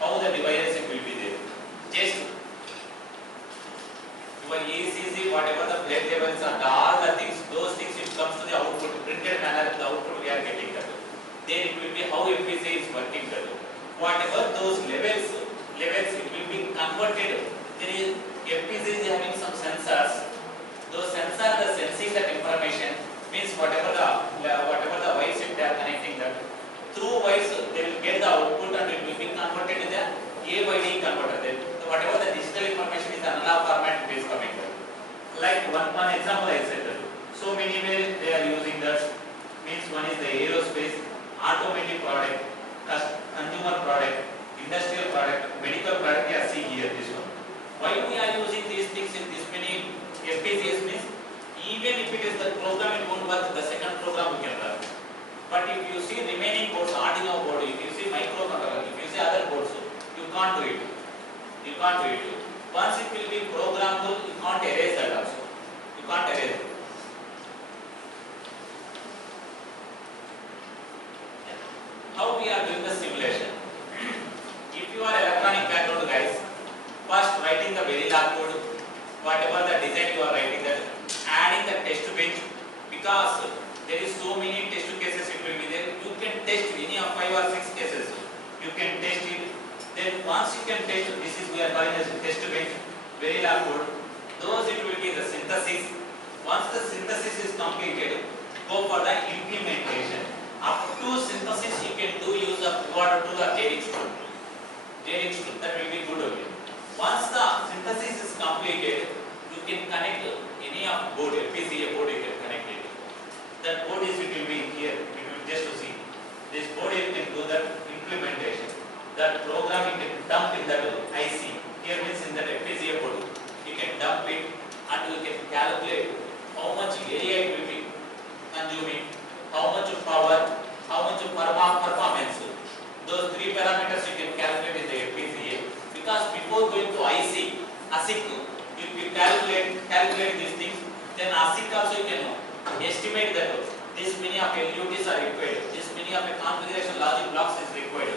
how the devices will be there. Just your ECG, whatever the blood levels and all the things, those things it comes to the output, printed manner, the output we are getting that. Then it will be how FPGA is working that. Whatever those levels it will be converted. There is FPGA is having some sensors. Those sensors are sensing that information. Means whatever the wires if they are connecting that, through wires they will get the output and it will be converted in the A by D converter. Then whatever the digital information is analog format it is coming there. Like one example I said that. So many ways they are using that. Means one is the aerospace, automotive product, consumer product, industrial product, medical product. You are seeing here this one. Why we are using these things in this many FPGAs means even if it is the program it won't work, the second program we can run. But if you see remaining boards, Arduino board, if you see microcontroller, if you see other boards, you can't do it. Once it will be programmable, you can't erase that also. You can't erase it. How we are doing the simulation? If you are electronic background guys, first writing the Verilog code, whatever the design you are writing, that adding the test bench, because there is so many test cases it will be there. You can test any of 5 or 6 cases. You can test it. Then once you can test, this is we are calling as test bench, Verilog code. Those it will be the synthesis. Once the synthesis is completed, go for the implementation. Up to synthesis, you can do use of water to the JDX tool. JDX tool, that will be good again. Once the synthesis is completed, you can connect any of board, LPCA board you can connect it. That board is, it will be here, it will just to see. This board you can do that implementation. That program you can dump in that IC. Here means in that LPCA board. You can dump it and you can calculate how much area it will be consuming, how much power, how much performance. Those 3 parameters you can calculate in the FPGA. Because before going to IC, ASIC, if you calculate these things, then ASIC also you can estimate that this many of LUTs are required, this many of a configuration logic blocks is required.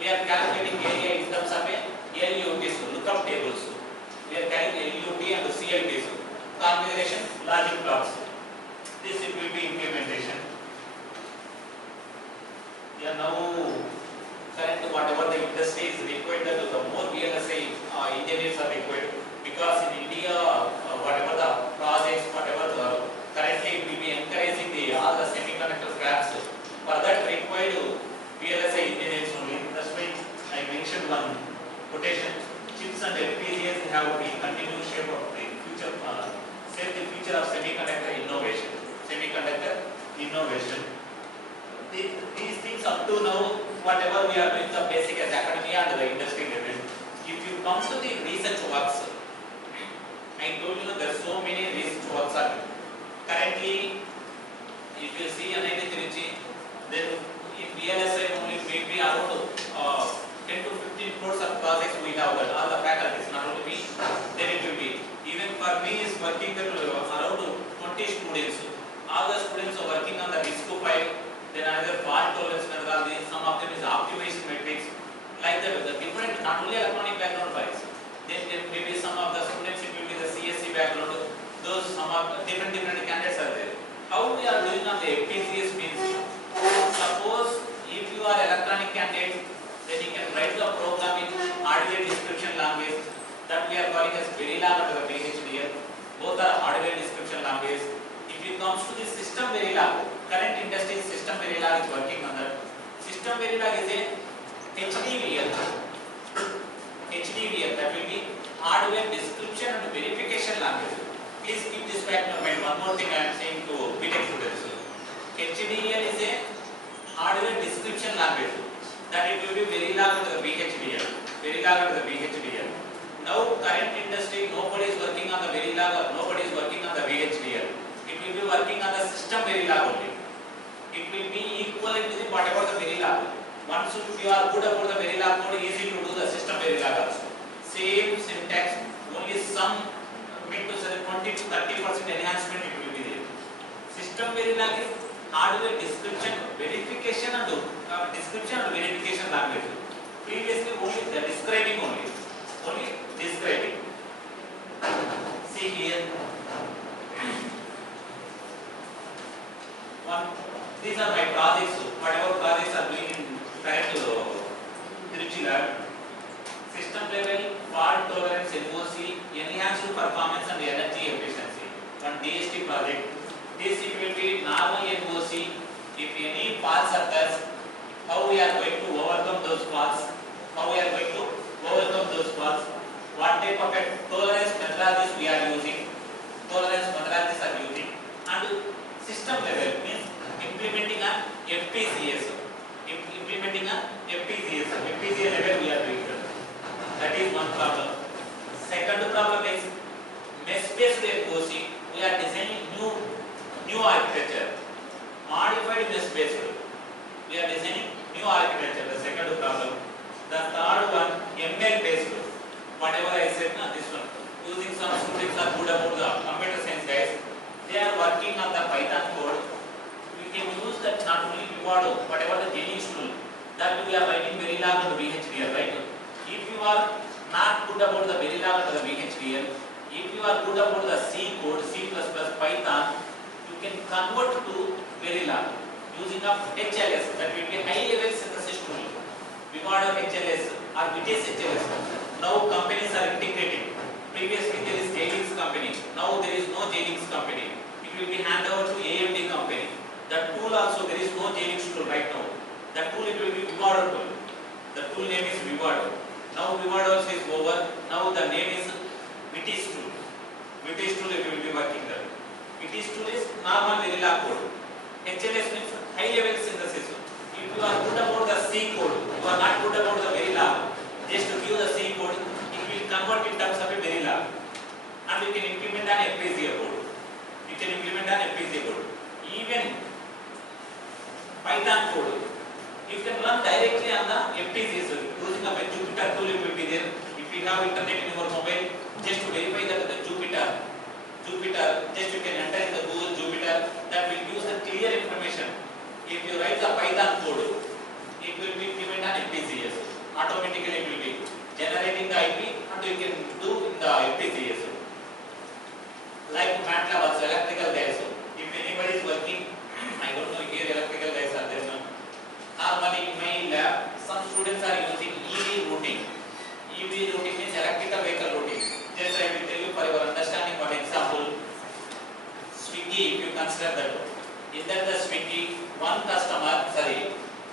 We are calculating area in terms of a LUTs, lookup tables. We are calculating LUT and CLTs, configuration logic blocks. This it will be implementation. Yeah, now current whatever the industry is required, that the more VLSI engineers are required, because in India whatever the projects, whatever the currently we will be encouraging all the semiconductor fabs, for that required VLSI engineers only. That's why I mentioned one quotation: chips and FPGAs have the continuous shape of the future, save the future of semiconductor innovation. These things up to now, whatever we are doing the basic as academia and the industry level. If you come to the research works, I told you there are so many research works are currently. If you see NIT Trichy, then in VLSI only maybe around 10 to 15 crores of projects we have that all the faculties, not only me. Then it will be even for me is working that around 20 students. All the students are working on the risk profile, then another fault tolerance methodology, some of them is optimization metrics, like that. The different, not only electronic background wise, then maybe some of the students it will be the CSC background, those some of different candidates are there. How we are doing on the FPGAs means, suppose if you are electronic candidate, then you can write the program in hardware description language that we are calling as Verilog and the VHDL. Both are hardware description language. If it comes to the system Verilog, current industry system Verilog is working on that. System Verilog is a HDVL. HDVL, that will be hardware description and verification language. Please keep this back in your mind. One more thing I am saying to BTech students. HDVL is a hardware description language. That it will be Verilog and the VHDL. Verilog and the VHDL. Now current industry, nobody is working on the Verilog or nobody is working on the VHDL. It will be working on the system Verilog only. It will be equivalent to the whatever the Verilog. Once you are good about the Verilog code, easy to do the system Verilog also. Same syntax, only some 20 to 30% enhancement it will be there. System Verilog is hardware description, verification and description and verification language. Previously only the describing only describing. See here. These are my projects. Whatever projects are doing in current Trichy lab. System level, fault tolerance, NOC, enhanced performance and energy efficiency. One DST project. This it will be normal NOC. If any faults occurs, how we are going to overcome those faults? What type of tolerance methodologies we are using? And system level means implementing a FPGAs. FPGA level we are doing that. That is one problem. Second problem is mesh-based NOC. We are designing new architecture. Modified mesh-based. We are designing new architecture. The second problem. The third one, ML based. Whatever I said, this one using some students are good about the computer science guys. They are working on the Python code. We can use that not only Vivado, whatever the Jennings tool that we are writing Verilog and VHDL, right? If you are not good about the Verilog and the VHDL, if you are good about the C code, C++, Python, you can convert to Verilog using a HLS, that will be high level synthesis tool. Vivado HLS or Vitesse HLS. Now companies are integrating. Previously there is Jennings company. Now there is no Jennings company. It will be handed over to AMD company. That tool also there is no Jennings tool right now. That tool it will be Vivado tool. The tool name is Vivado. Now Vivado is over. Now the name is Vitesse tool. Vitesse tool it will be working there. Vitesse tool is normal Verilog code. HLS means high level synthesis. If you are good about the C code, you are not good about the Verilog, just to give the C code, it will convert in terms of a Verilog. And you can implement an FPGA code. You can implement an FPGA code. Even Python code, you can run directly on the FPGA. Using a Jupyter tool, it will be there. If you have internet in your mobile, just to verify that the Jupyter, just you can enter in the Google Jupyter, that will use the clear information. If you write the Python code, it will be given an FPGA. Automatically it will be generating the IP and you can do in the FPGA. Like MATLAB also, electrical guys. If anybody is working, I don't know here electrical guys are there. Normally in my lab, some students are using EV routing. EV routing means electrical vehicle routing. Just I will tell you for your understanding one example. Swiggy, if you consider that. In that the Swiggy, one customer,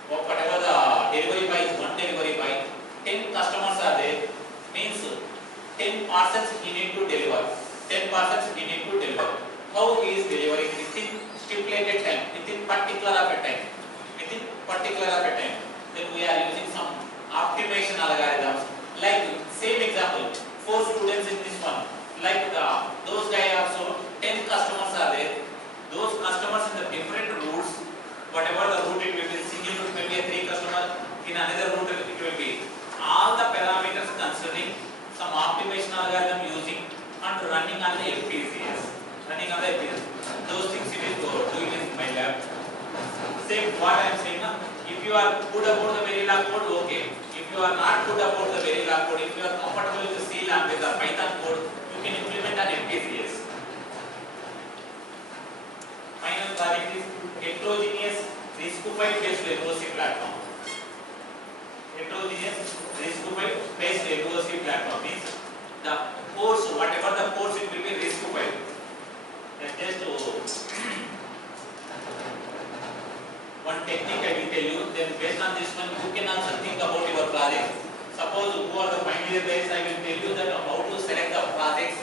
whatever the delivery by is one delivery by, 10 customers are there, means 10 parcels he need to deliver. 10 parcels he need to deliver. How he is delivering? Within stipulated time, within particular of a time. Within particular of a time. Then we are using some optimization algorithms. Like same example, 4 students in this one. Like those guys also, 10 customers are there. Those customers in the different routes, whatever the route it will be, single route will be a 3 customer, in another route it will be. All the parameters concerning some optimization algorithm using and running on the FPGAs. Those things it is doing in my lab. Same what I am saying now. If you are good about the Verilog code, okay. If you are not good about the Verilog code, if you are comfortable with the C language or Python code, you can implement an FPGAs. Final project is heterogeneous RISC-V based LOC platform. Heterogeneous RISC-V based LOC platform means the course, whatever the course, it will be RISC-V. Just one technique I will tell you. Then based on this one, you can also think about your project. Suppose who are the final year guys, I will tell you that how to select the projects.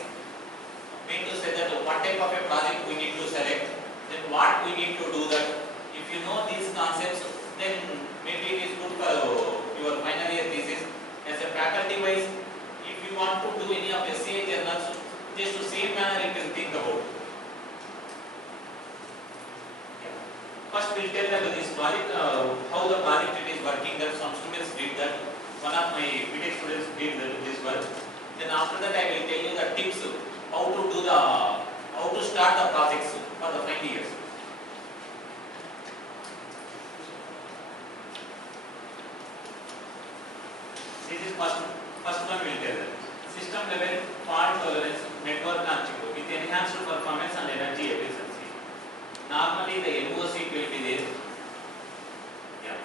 Mean to say that what type of a project we need to select. Then what we need to do that. If you know these concepts, then maybe it is good for your final year thesis. As a faculty wise, if you want to do any of essay journals, just the same manner you can think about. First we will tell that this project, how the project it is working, that some students did that. One of my BTech students did this work. Then after that I will tell you the tips, how to start the projects for the final years. This is first one will tell that. System level fault tolerance network on chip with enhanced performance and energy efficiency. Normally the NOC will be there. Yeah.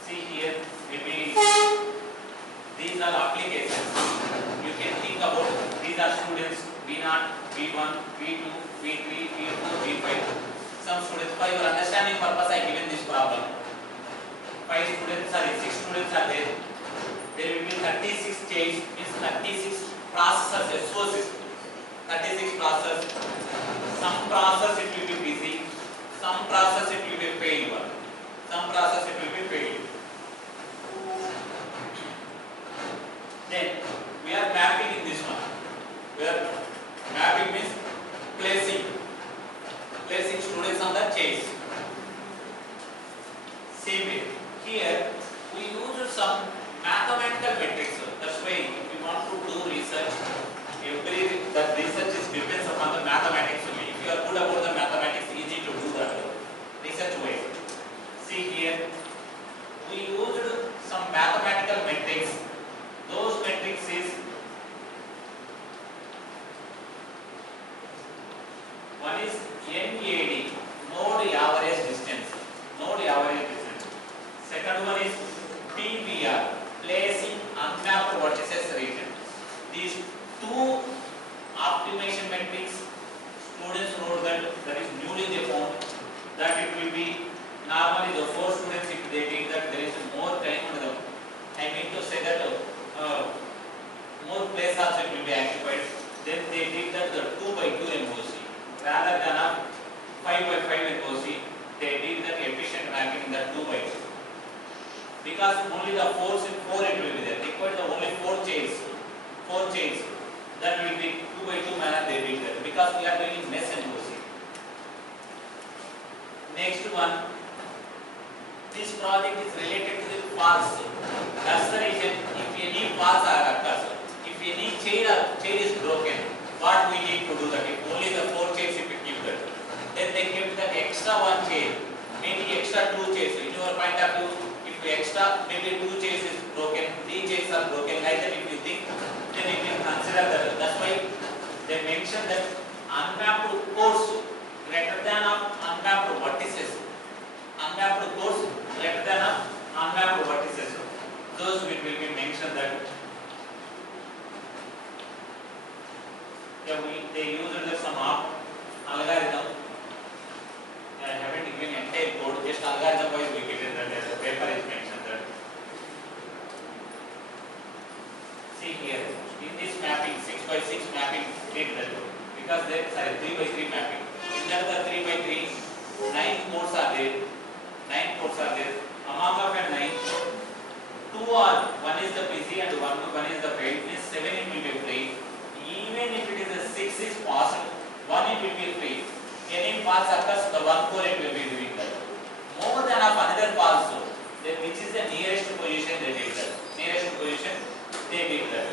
See here, maybe these are applications. You can think about these are students B0, B1, B2, B3, B4, B5. Some students, for your understanding purpose, I given this problem. 6 students are there. There will be 36 chains, means 36 processors, SOCs. 36 processors. Some process it will be busy, some process it will be failure, some process it will be failure. Then we are mapping in this one. Where mapping means placing students on the chains. Same way. Here we use some mathematical metrics. That's why if you want to do research, that research is depends upon the mathematics only. If you are good about the mathematics, easy to do that research wise. See here, we used some mathematical metrics. Those metrics is one is NAD, node average distance. Node average distance. Second one is PVR, placing unmapped vertices region. These two optimization metrics, students know that is newly they found that it will be normally the 4 students if they did that there is more time on them. I mean to say that more place also it will be occupied. Then they did that the 2 by 2 MOC rather than a 5 by 5 MOC. They did that efficient mapping in the 2 by 2 because only the 4 it will be there. Required the only 4 chains. 4 chains. That will be 2 by 2 manner they did that because we are doing mesh MOC. Next one. This project is related to the faults. That's the reason if any faults are occurs, if any chain is broken, what we need to do that? If only the 4 chains if we keep that, then they keep that extra 1 chain, maybe extra 2 chains. In your point of view, if we extra maybe 2 chains is broken, 3 chains are broken, like that if you think, then you can consider that. That's why they mention that unmapped course greater than unmapped vertices. Unmapped course greater than unmapped vertices. Those will be mentioned that they used some algorithm. I haven't given entire code, just algorithm wise we get it that the paper is mentioned that. See here, in this mapping, 6 by 6 mapping did that because there is 3 by 3 mapping. In that the 3 by 3, 9 codes are there. 9 codes are there. Among of a 9, 2 are, one is the busy and one is the failed. Means 7 it will be free. Even if it is a 6 is passed, 1 it will be free. Any pass occurs, the 1 core it will be doing that. More than of another pass, then which is the nearest position they did that. Nearest position they did that.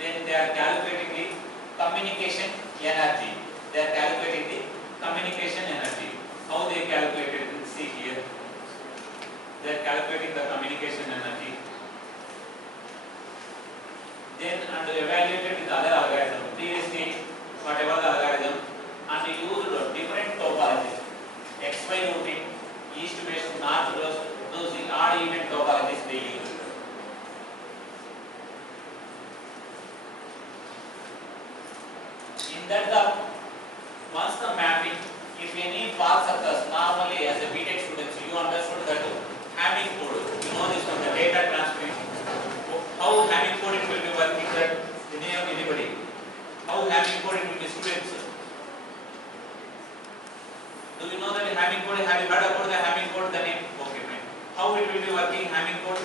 Then they are calculating the communication energy. They are calculating the communication energy. How they calculated it? See here. They are calculating the communication energy. Then and evaluated with other algorithm. Previously, whatever the algorithm, and used different topologies. XY routing, east west, north west, those odd even topologies they use. In that once the mapping, if any paths occurs, normally as a BTech students, you understood that Hamming code. You know this one, the data transmission. How Hamming code it will be working that the name of anybody. How Hamming code it will be students. Do you know that Hamming code? Have you heard about the Hamming code? The name? Okay, fine. How it will be working Hamming code?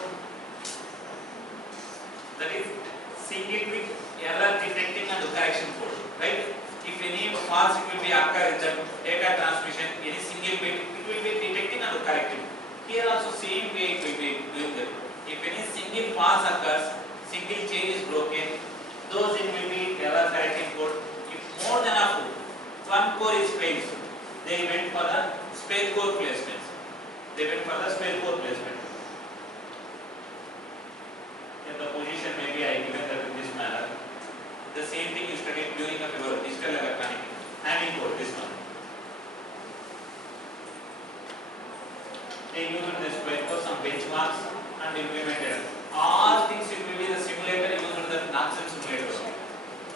That is single bit error detecting and correction code, right? If any false it will be occur in the data transmission, any single bit it will be detecting and correcting. Here also same way it will be doing that. If any single false occurs, single chain is broken, those it will be error correcting code. If more than one core is failed, they went for the spare core placements. They went for the spare core placement. In the position maybe I given that in this manner. The same thing you studied during your digital electronics. Hamming code, this one. They used this spare core, some benchmarks and implemented. All things it will be the simulator used the Naresh simulator.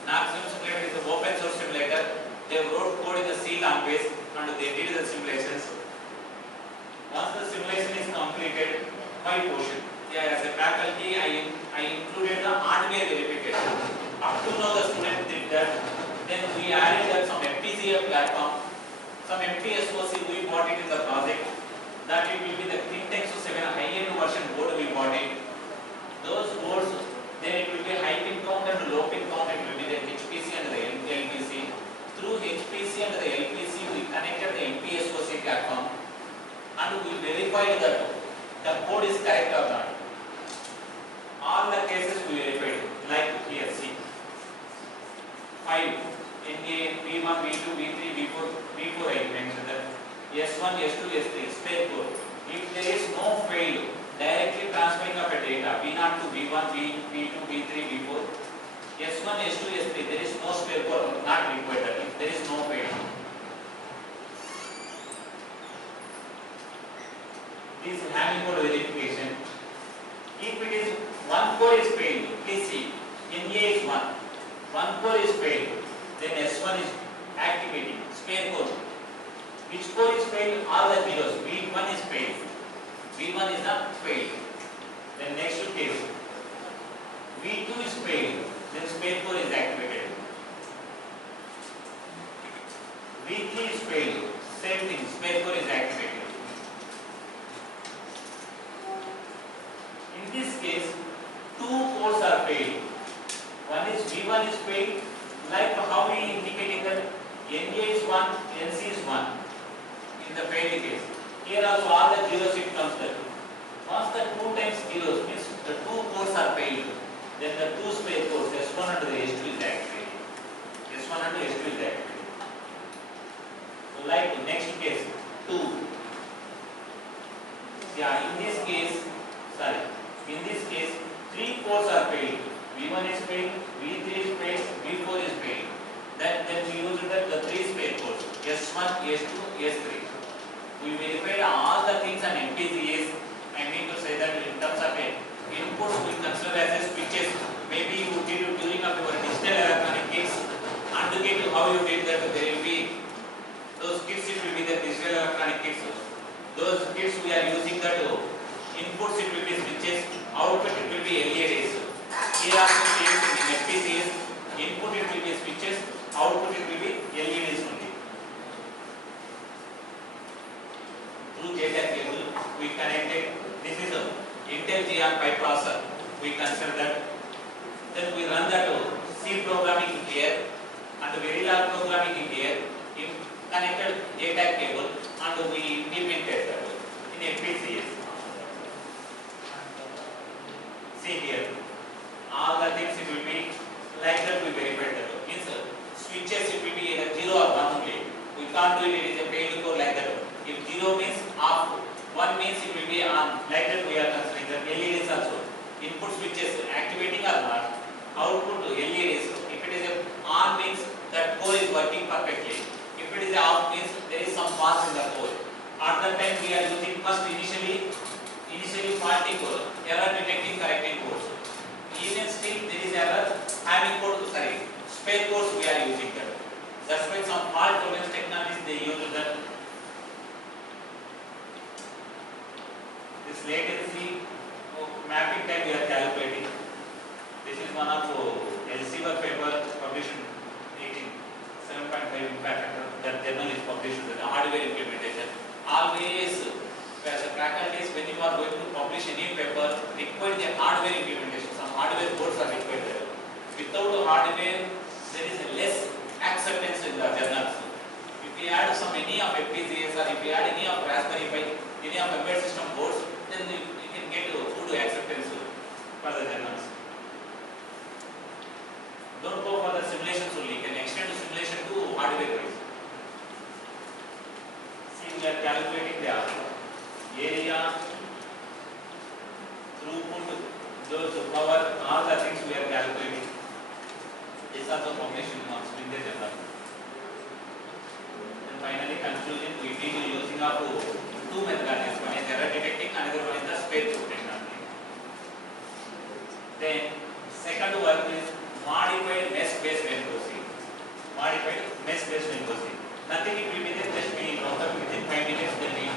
Naresh simulator is an open source simulator. They wrote code in the C language and they did the simulations. Once the simulation is completed, my portion. Yeah, as a faculty, I included the hardware verification. Up to now the student did that. Then we added that some FPGA platform, some MPSOC we bought it in the project. That it will be the Kintex 7 high-end version board we bought it. Those boards, then it will be high pin count and low pin count. It will be the HPC and the LPC. Through HPC and the LPC, we connected the MPSOC platform and we verified that the code is correct or not. All the cases we verified, like here, see. S1, S2, S3, there is no spare core not required if there is no failure. This Hamming code verification. If it is one core is failed, please see, NA is 1. One core is failed, then S1 is activating, spare core. Which core is failed? All the zeros. V1 is failed. V1 is not failed. Then next case, V2 is failed, then spare core is activated. V3 is failed, same thing, spare core is activated. In this case, two cores are failed. One is V1 is failed, like how we indicated that NA is 1, NC is 1 in the failed case. Here also all the zeros it comes there. Once the 2 times zeros means the two cores are failed, then the two spare cores S1 and the S2 is activated. S1 and S2 is activated. So like next case 2. Yeah, in this case, three cores are failed. V1 is failed, V3 is failed, V4 is failed. Then we use the three spare cores S1, S2, S3. We verified all the things on MPCS. I mean to say that in terms of inputs we consider as a switches. Maybe you did during of your digital electronic kits. Indicate how you did that. There will be those kits. It will be the digital electronic kits. Those kits we are using that inputs it will be switches. Output it will be LEDs. Here also same thing in FPCS. Input it will be switches. Output it will be LEDs only. Through JTAG cable we connected. This is a Intel GR pipe processor. We consider that. Then we run that C programming in here and Verilog programming in here. Connected JTAG cable and we implemented that in FPCS. See here, all the things it will be like that we verified that. Means switches it will be either 0 or 1 only. We can't do it, it is a failed code like that. If 0 means off, 1 means it will be on. Like that we are considering the LEDs also. Input switches activating or not. Output to LEDs. If it is a on means that core is working perfectly. If it is a off means there is some fault in the core. At that time we are using first initially faulty core, error detecting correcting codes. Even still there is error having code, spare codes we are using that. That's why some fault tolerance technologies they use that. This latency mapping time we are calculating. This is one of Elsevier paper published in 7.5 impact factor. That journal is published with the hardware implementation. Always as a faculties, when you are going to publish any paper, require the hardware implementation. Some hardware boards are required there. Without hardware, there is less acceptance in the journals. If we add any of FPGAs or if we add any of Raspberry Pi, any of embedded system boards, then you can get good acceptance for the journals. Don't go for the simulations only. You can extend the simulation to hardware wise. See, we are calculating the area, throughput, those power, all the things we are calculating. This also published in the journal. And finally, conclusion, we need using of two methodologies. One is error detecting, another one is the spare code technology. Then, second one is modified mesh-based networking. Modified mesh-based networking. Nothing it will be there, just we round up within 5 minutes. Then we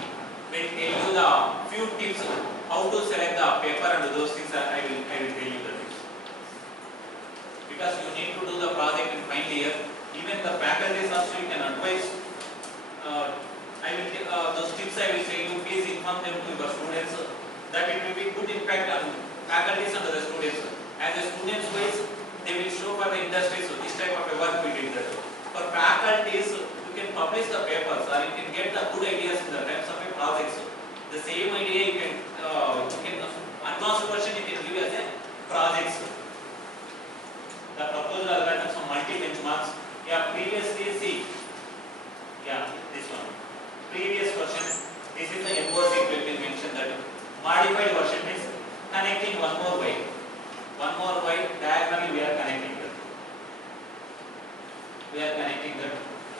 will tell you the few tips how to select the paper and those things. I will tell you the tips. Because you need to do the project in final year. Even the faculties also you can advise. I will those tips I will say you please inform them to your students that it will be good impact on faculties and the students. As the students wise, they will show for the industry. So this type of a work we did that. For faculties, you can publish the papers or you can get the good ideas in the types of a projects. The same idea you can advanced version you can give as a projects. The proposal algorithm some multi benchmarks. Yeah, previously see. Yeah, this one. Previous version. This is the MOC will be mentioned that modified version means connecting one more way. One more way diagonally we are connecting them. we are connecting that.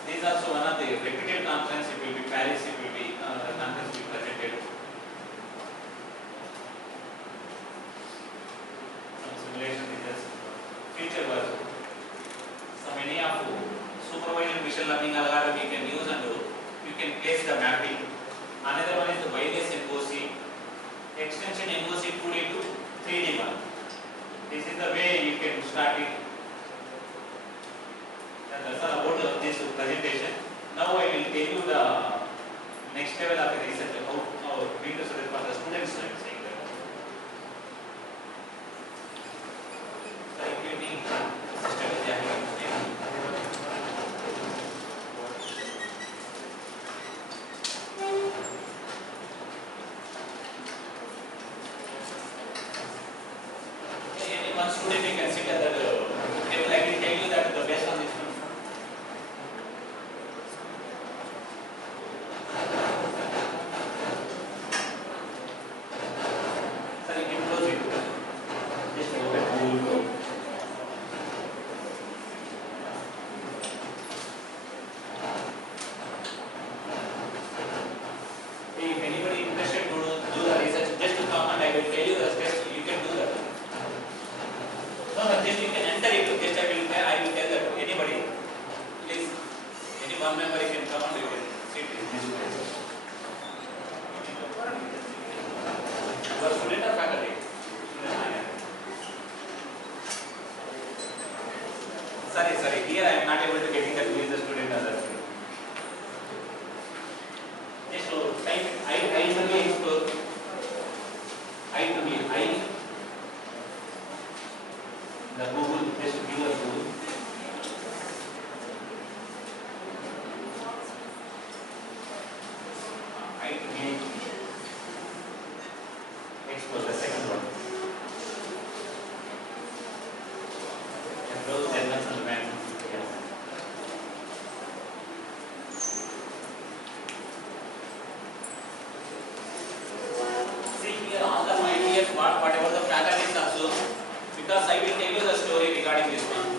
This is also one of the repeated conference. It will be Paris. It will be the conference will be presented. Some simulation results. Future work. So many of supervised machine learning algorithm you can use and you can place the mapping. Another one is the wireless NOC. Extension NOC 2D to 3D one. This is the way you can start it. That's all about this presentation. Now I will tell you the next level of the research, how we do for the students. I am saying that. So if you need system is any one student you can sit at that table. I will tell you that the best on this one. Sorry, here I am not able to getting that who is the student or the student. Yes, so type I to be explore. I to be I. The Google, just give a Google. I to be explore the second one. And those elements on the map. Whatever the faculty is also, because I will tell you the story regarding this one.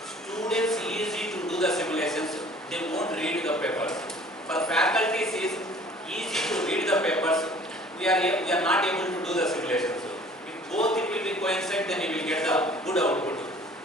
Students easy to do the simulations, they won't read the papers. For faculties is easy to read the papers, we are not able to do the simulations. If both it will be coincide, then you will get the good output.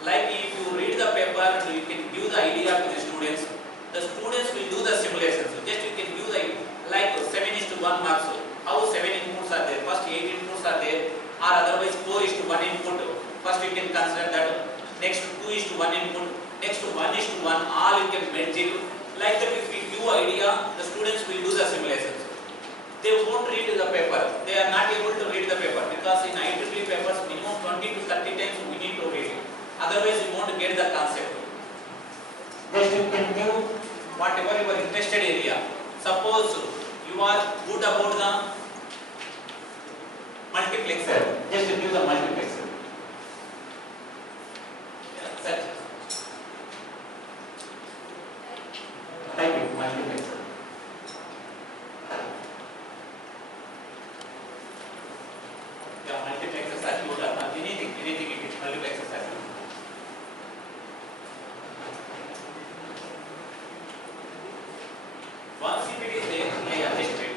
Like if you read the paper, you can give the idea to the students will do the simulations. Just you can give the like 7:1 marks. How 7 inputs are there? First 8 inputs are there, or otherwise 4:1 input. First you can consider that. Next 2:1 input. Next 1:1. All you can merge it. Like that, if we give idea, the students will do the simulations. They won't read the paper. They are not able to read the paper because in IEEE papers minimum 20 to 30 times we need to read it. Otherwise, you won't get the concept. Just you can give whatever your interested area. Suppose you are good about the multiplexer. Just give the multiplexer. Yeah, set. Type it, multiplexer. Yeah, multiplexer circuit or anything it is multiplexer circuit. Once if it is there, just wait.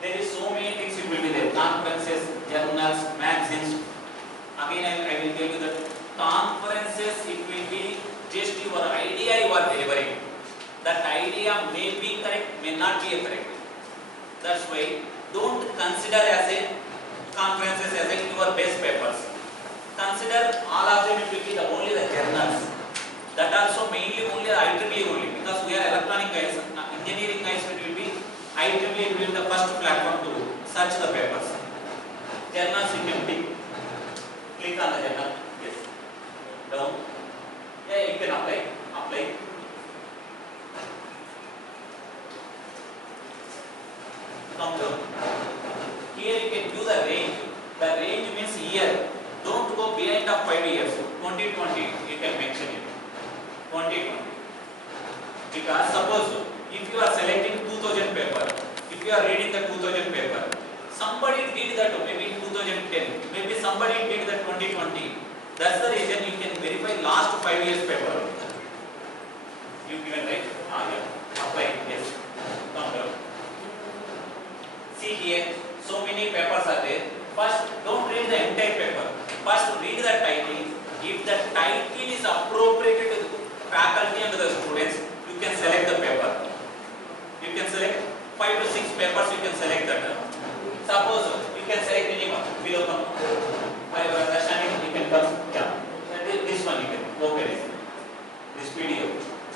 There is so many things it will be there. Conferences, journals, magazines. Again, I will tell you that conferences it will be just your idea you are delivering. That idea may be correct, may not be correct. That's why don't consider as a conferences as a your best papers. Consider all of them it will be the only the journals. That also mainly only the IEEE only, because we are electronic guys, engineering guys, it will be IEEE will be the first platform to search the papers. Journals you can click on the journal, yes, down, yeah, you can apply. Come down. Here you can do the range. The range means year. Don't go behind of 5 years. 2020 you can mention it. 2020. Because suppose if you are selecting 2000 paper, if you are reading the 2000 paper, somebody did that maybe in 2010, maybe somebody did that 2020. That's the reason you can verify last 5 years paper. You given right? Yeah. Apply. Yes. Come down. See here, so many papers are there. First, don't read the entire paper. First, read the title. If the title is appropriate to the faculty and to the students, you can select the paper. You can select 5 to 6 papers. You can select that. Suppose you can select anyone. Below come. By your understanding, you can come. Yeah. This one you can open it. This video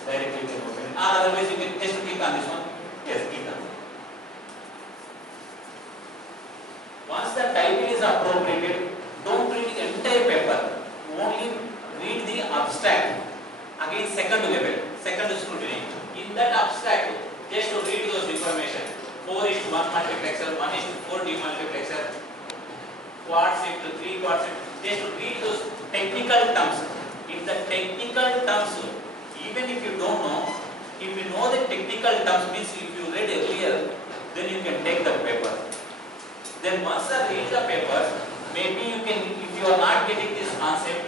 directly you can open it. Otherwise, you can just click on this one. Yes, click on. Once the title is appropriated, don't read the entire paper. Only read the abstract. Again, second level, second scrutiny. In that abstract, just to read those information. 4:1 multiplexer, 1:4 demultiplexer, quad shift, 3 quad shift. Just to read those technical terms. If the technical terms, even if you don't know, if you know the technical terms, means if you read earlier, then you can take the paper. Then once you read the papers, maybe you can, if you are not getting this concept,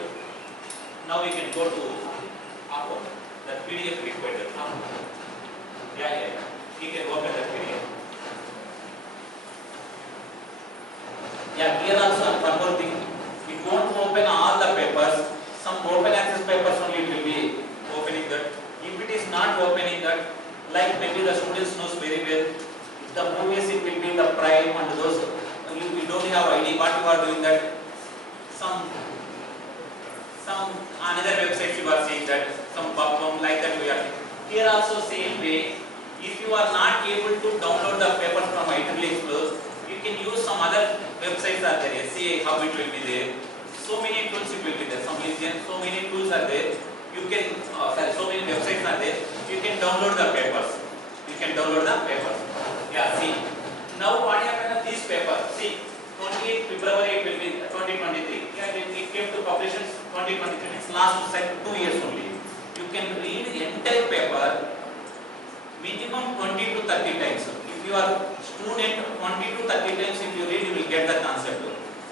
now you can go to that PDF required. Yeah. You can open that PDF. Yeah, here also one more thing. It won't open all the papers. Some open access papers only it will be opening that. If it is not opening that, like maybe the students knows very well, the movies it will be the prime and those. You don't have ID what you are doing that. Some another website you are seeing that, some bubble like that we are. Here also same way. If you are not able to download the papers from IEEE Explore, you can use some other websites are there. See how it will be there. So many tools it will be there. Some Legion, so many tools are there. You can so many websites are there. You can download the papers. You can download the papers. Yeah, see. Now what happened to this paper? See, 28 February it will be 2023. Yeah, it came to publications 2023. It's last 2 years only. You can read the entire paper minimum 20 to 30 times. If you are student, 20 to 30 times if you read, you will get the concept.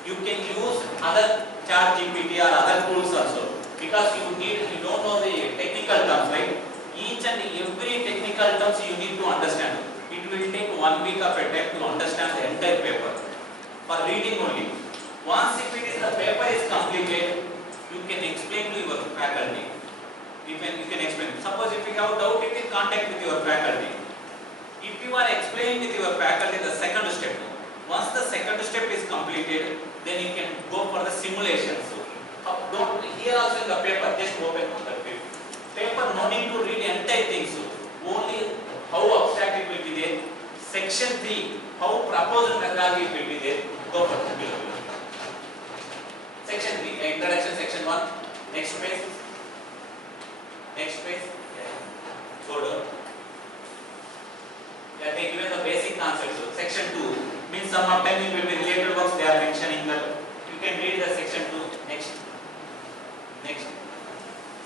You can use other chat GPT or other tools also, because you don't know the technical terms, right? Each and every technical terms you need to understand. It will take 1 week of a time to understand the entire paper for reading only. Once if it is the paper is completed, you can explain to your faculty. You can explain. Suppose if you have doubt, you can contact with your faculty. If you are explaining with your faculty the second step, once the second step is completed, then you can go for the simulations. Here also in the paper, just open on the paper. Paper no need to read entire things. Only how abstract it will be there. Section 3, how proposed methodology it will be there. Go for it. Section 3, introduction, section 1. Next page. Next page. Go down. Yeah, they given the basic concepts. Section 2 means some of them it will be related works they are mentioning that. You can read the section 2. Next. Next.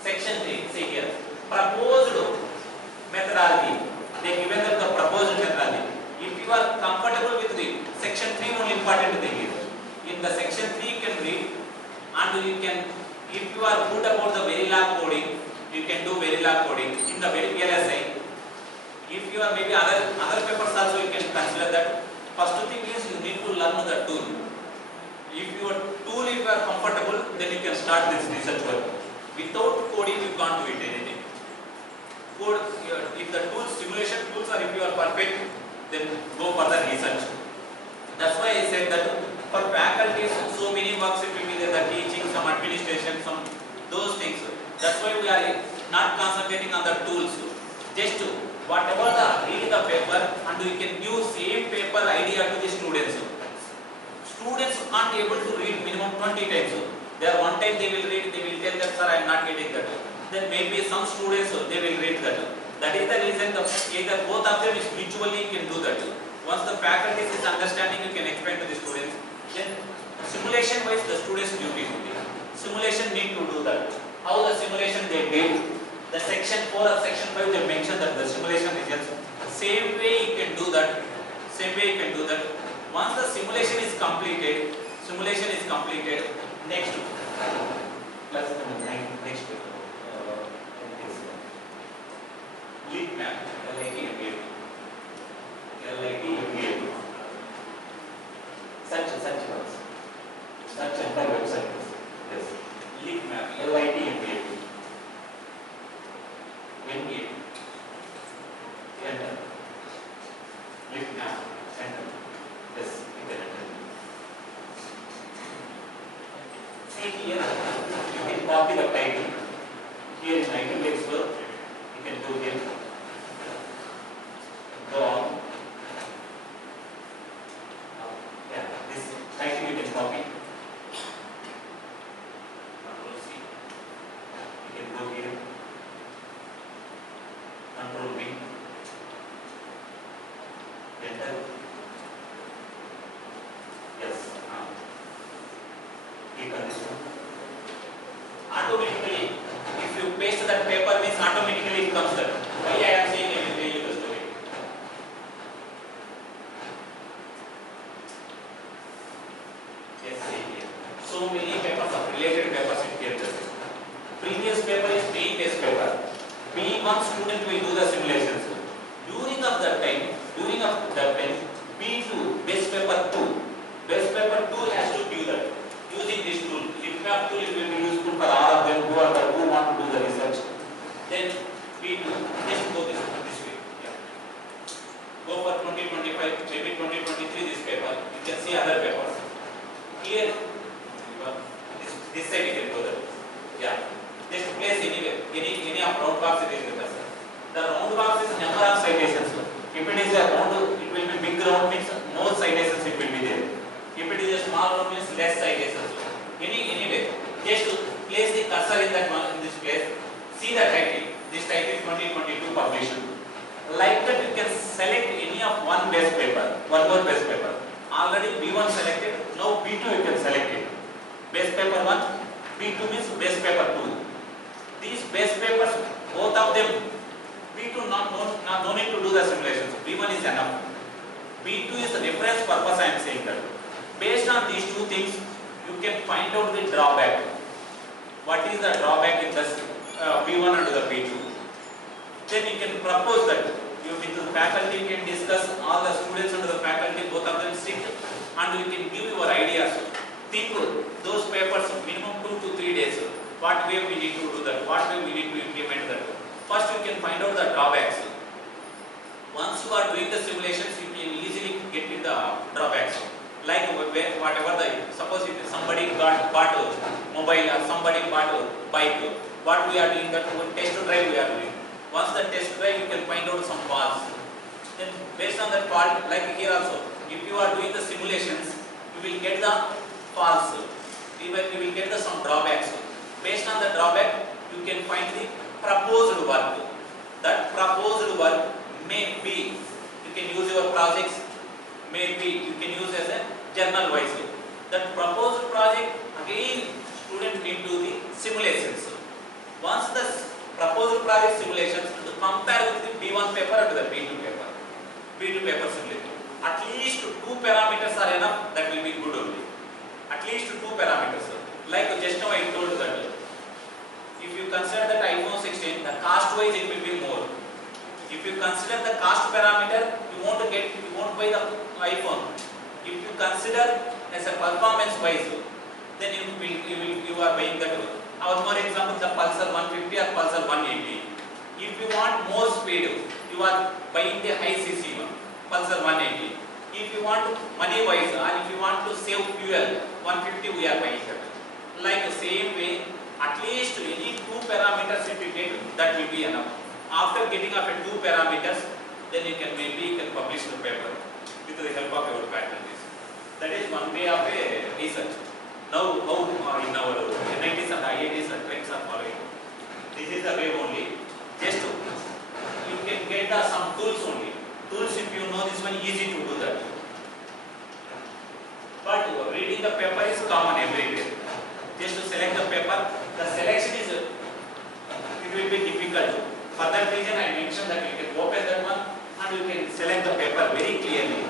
Section 3, see here. Proposed methodology. They given that the proposed methodology. If you are comfortable with the section 3, only important thing is in the section 3 you can read, and you can, if you are good about the Verilog coding, you can do Verilog coding in the VLSI. If you are maybe other papers also you can consider that. First thing is you need to learn the tool. If you are comfortable, then you can start this research work. Without coding you can't do it anything. Code, if the tools, simulation tools, or if you are perfect, then go for the research. That's why I said that for faculties, so many works it will be there, the teaching, some administration, some those things. That's why we are not concentrating on the tools. Just whatever read the paper, and we can give same paper idea to the students. Students aren't able to read minimum 20 times. There one time they will read, they will tell that sir I am not getting that. Then maybe some students they will read that. That is the reason either both of them is mutually can do that. Once the faculty is understanding, you can explain to the students. Then simulation wise the students duty will be. Simulation need to do that. How the simulation they did. The section 4 or section 5 they mentioned that the simulation results. Same way you can do that. Same way you can do that. Once the simulation is completed, next plus next Lead map, LIT MBA. Search words. Search entire website. Yes. Lead map, LIT MBA. Enter. Lead map, enter. Yes, you can enter. See here, you can copy the title. Here in item expert, you can go here. Go on. Yeah, this title you can copy. Control C. You can go here. Control V. Enter. Yes. Click on this one. Automatically, if you paste that paper, means automatically it comes there. Why I am saying I will tell you the story. Yes, see here. So many papers are related papers in here. Previous paper is being based paper. B1 student will do the simulations. During of that time, B2 base paper 2 has to do that. Using this tool, LitMap tool it will be useful for all of them who want to do the research. Then B2, just go this way. Yeah. Go for 2025, maybe 2023 this paper. You can see other papers. Here, this side you can go there. Yeah. Just place anywhere, any of round box it is with us. The round box is number of citations. If it is a round, it will be big round means more citations it will be there. If it is a small round means less citations. Anyway, just place the cursor in that one in this place. See the title. This title is 2022 publication. Like that you can select any of one base paper, one more base paper. Already B1 selected, now B2 you can select it. Base paper 1, B2 means base paper 2. These base papers, both of them, B2 no need to do the simulations. B1 is enough. B2 is the reference purpose I am saying that. Based on these two things, you can find out the drawback. What is the drawback in this B1 and the B2? Then you can propose that. You with the faculty can discuss, all the students and the faculty, both of them sit, and you can give your ideas. Think those papers minimum 2 to 3 days. What way we need to do that? What way we need to implement that? First, you can find out the drawbacks. Once you are doing the simulations, you can easily get in the drawbacks. Like whatever suppose if somebody bought a mobile or somebody bought a bike, what we are doing that test drive we are doing. Once the test drive, you can find out some faults. Then based on that fault, like here also, if you are doing the simulations, you will get the faults. You will get some drawbacks. Based on the drawback, you can find the proposed work. That proposed work may be, you can use your projects, maybe you can use as a journal wise. That proposed project, again student need to do the simulations. Once the proposed project simulations, to compare with the B1 paper and the B2 paper simulation. At least 2 parameters are enough, that will be good only. At least 2 parameters. Like just now I told that, if you consider that iPhone 16, the cost wise it will be more. If you consider the cost parameter, you won't buy the iPhone. If you consider as a performance wise, then you are buying that. Our more example, the Pulsar 150 or Pulsar 180. If you want more speed, you are buying the high CC one, Pulsar 180. If you want money wise, or if you want to save fuel, 150 we are buying that. Like the same way, at least any 2 parameters if you get, that will be enough. After getting up 2 parameters, then you can publish the paper with the help of your faculties. That is one way of a research. Now, how in our NITs and IITs and trends are following. This is the way only. Just you can get some tools only. Tools, if you know this one, easy to do that. But reading the paper is common everywhere. Just to select the paper, the selection is, it will be difficult. For that reason, I mentioned that you can open that one and you can select the paper very clearly.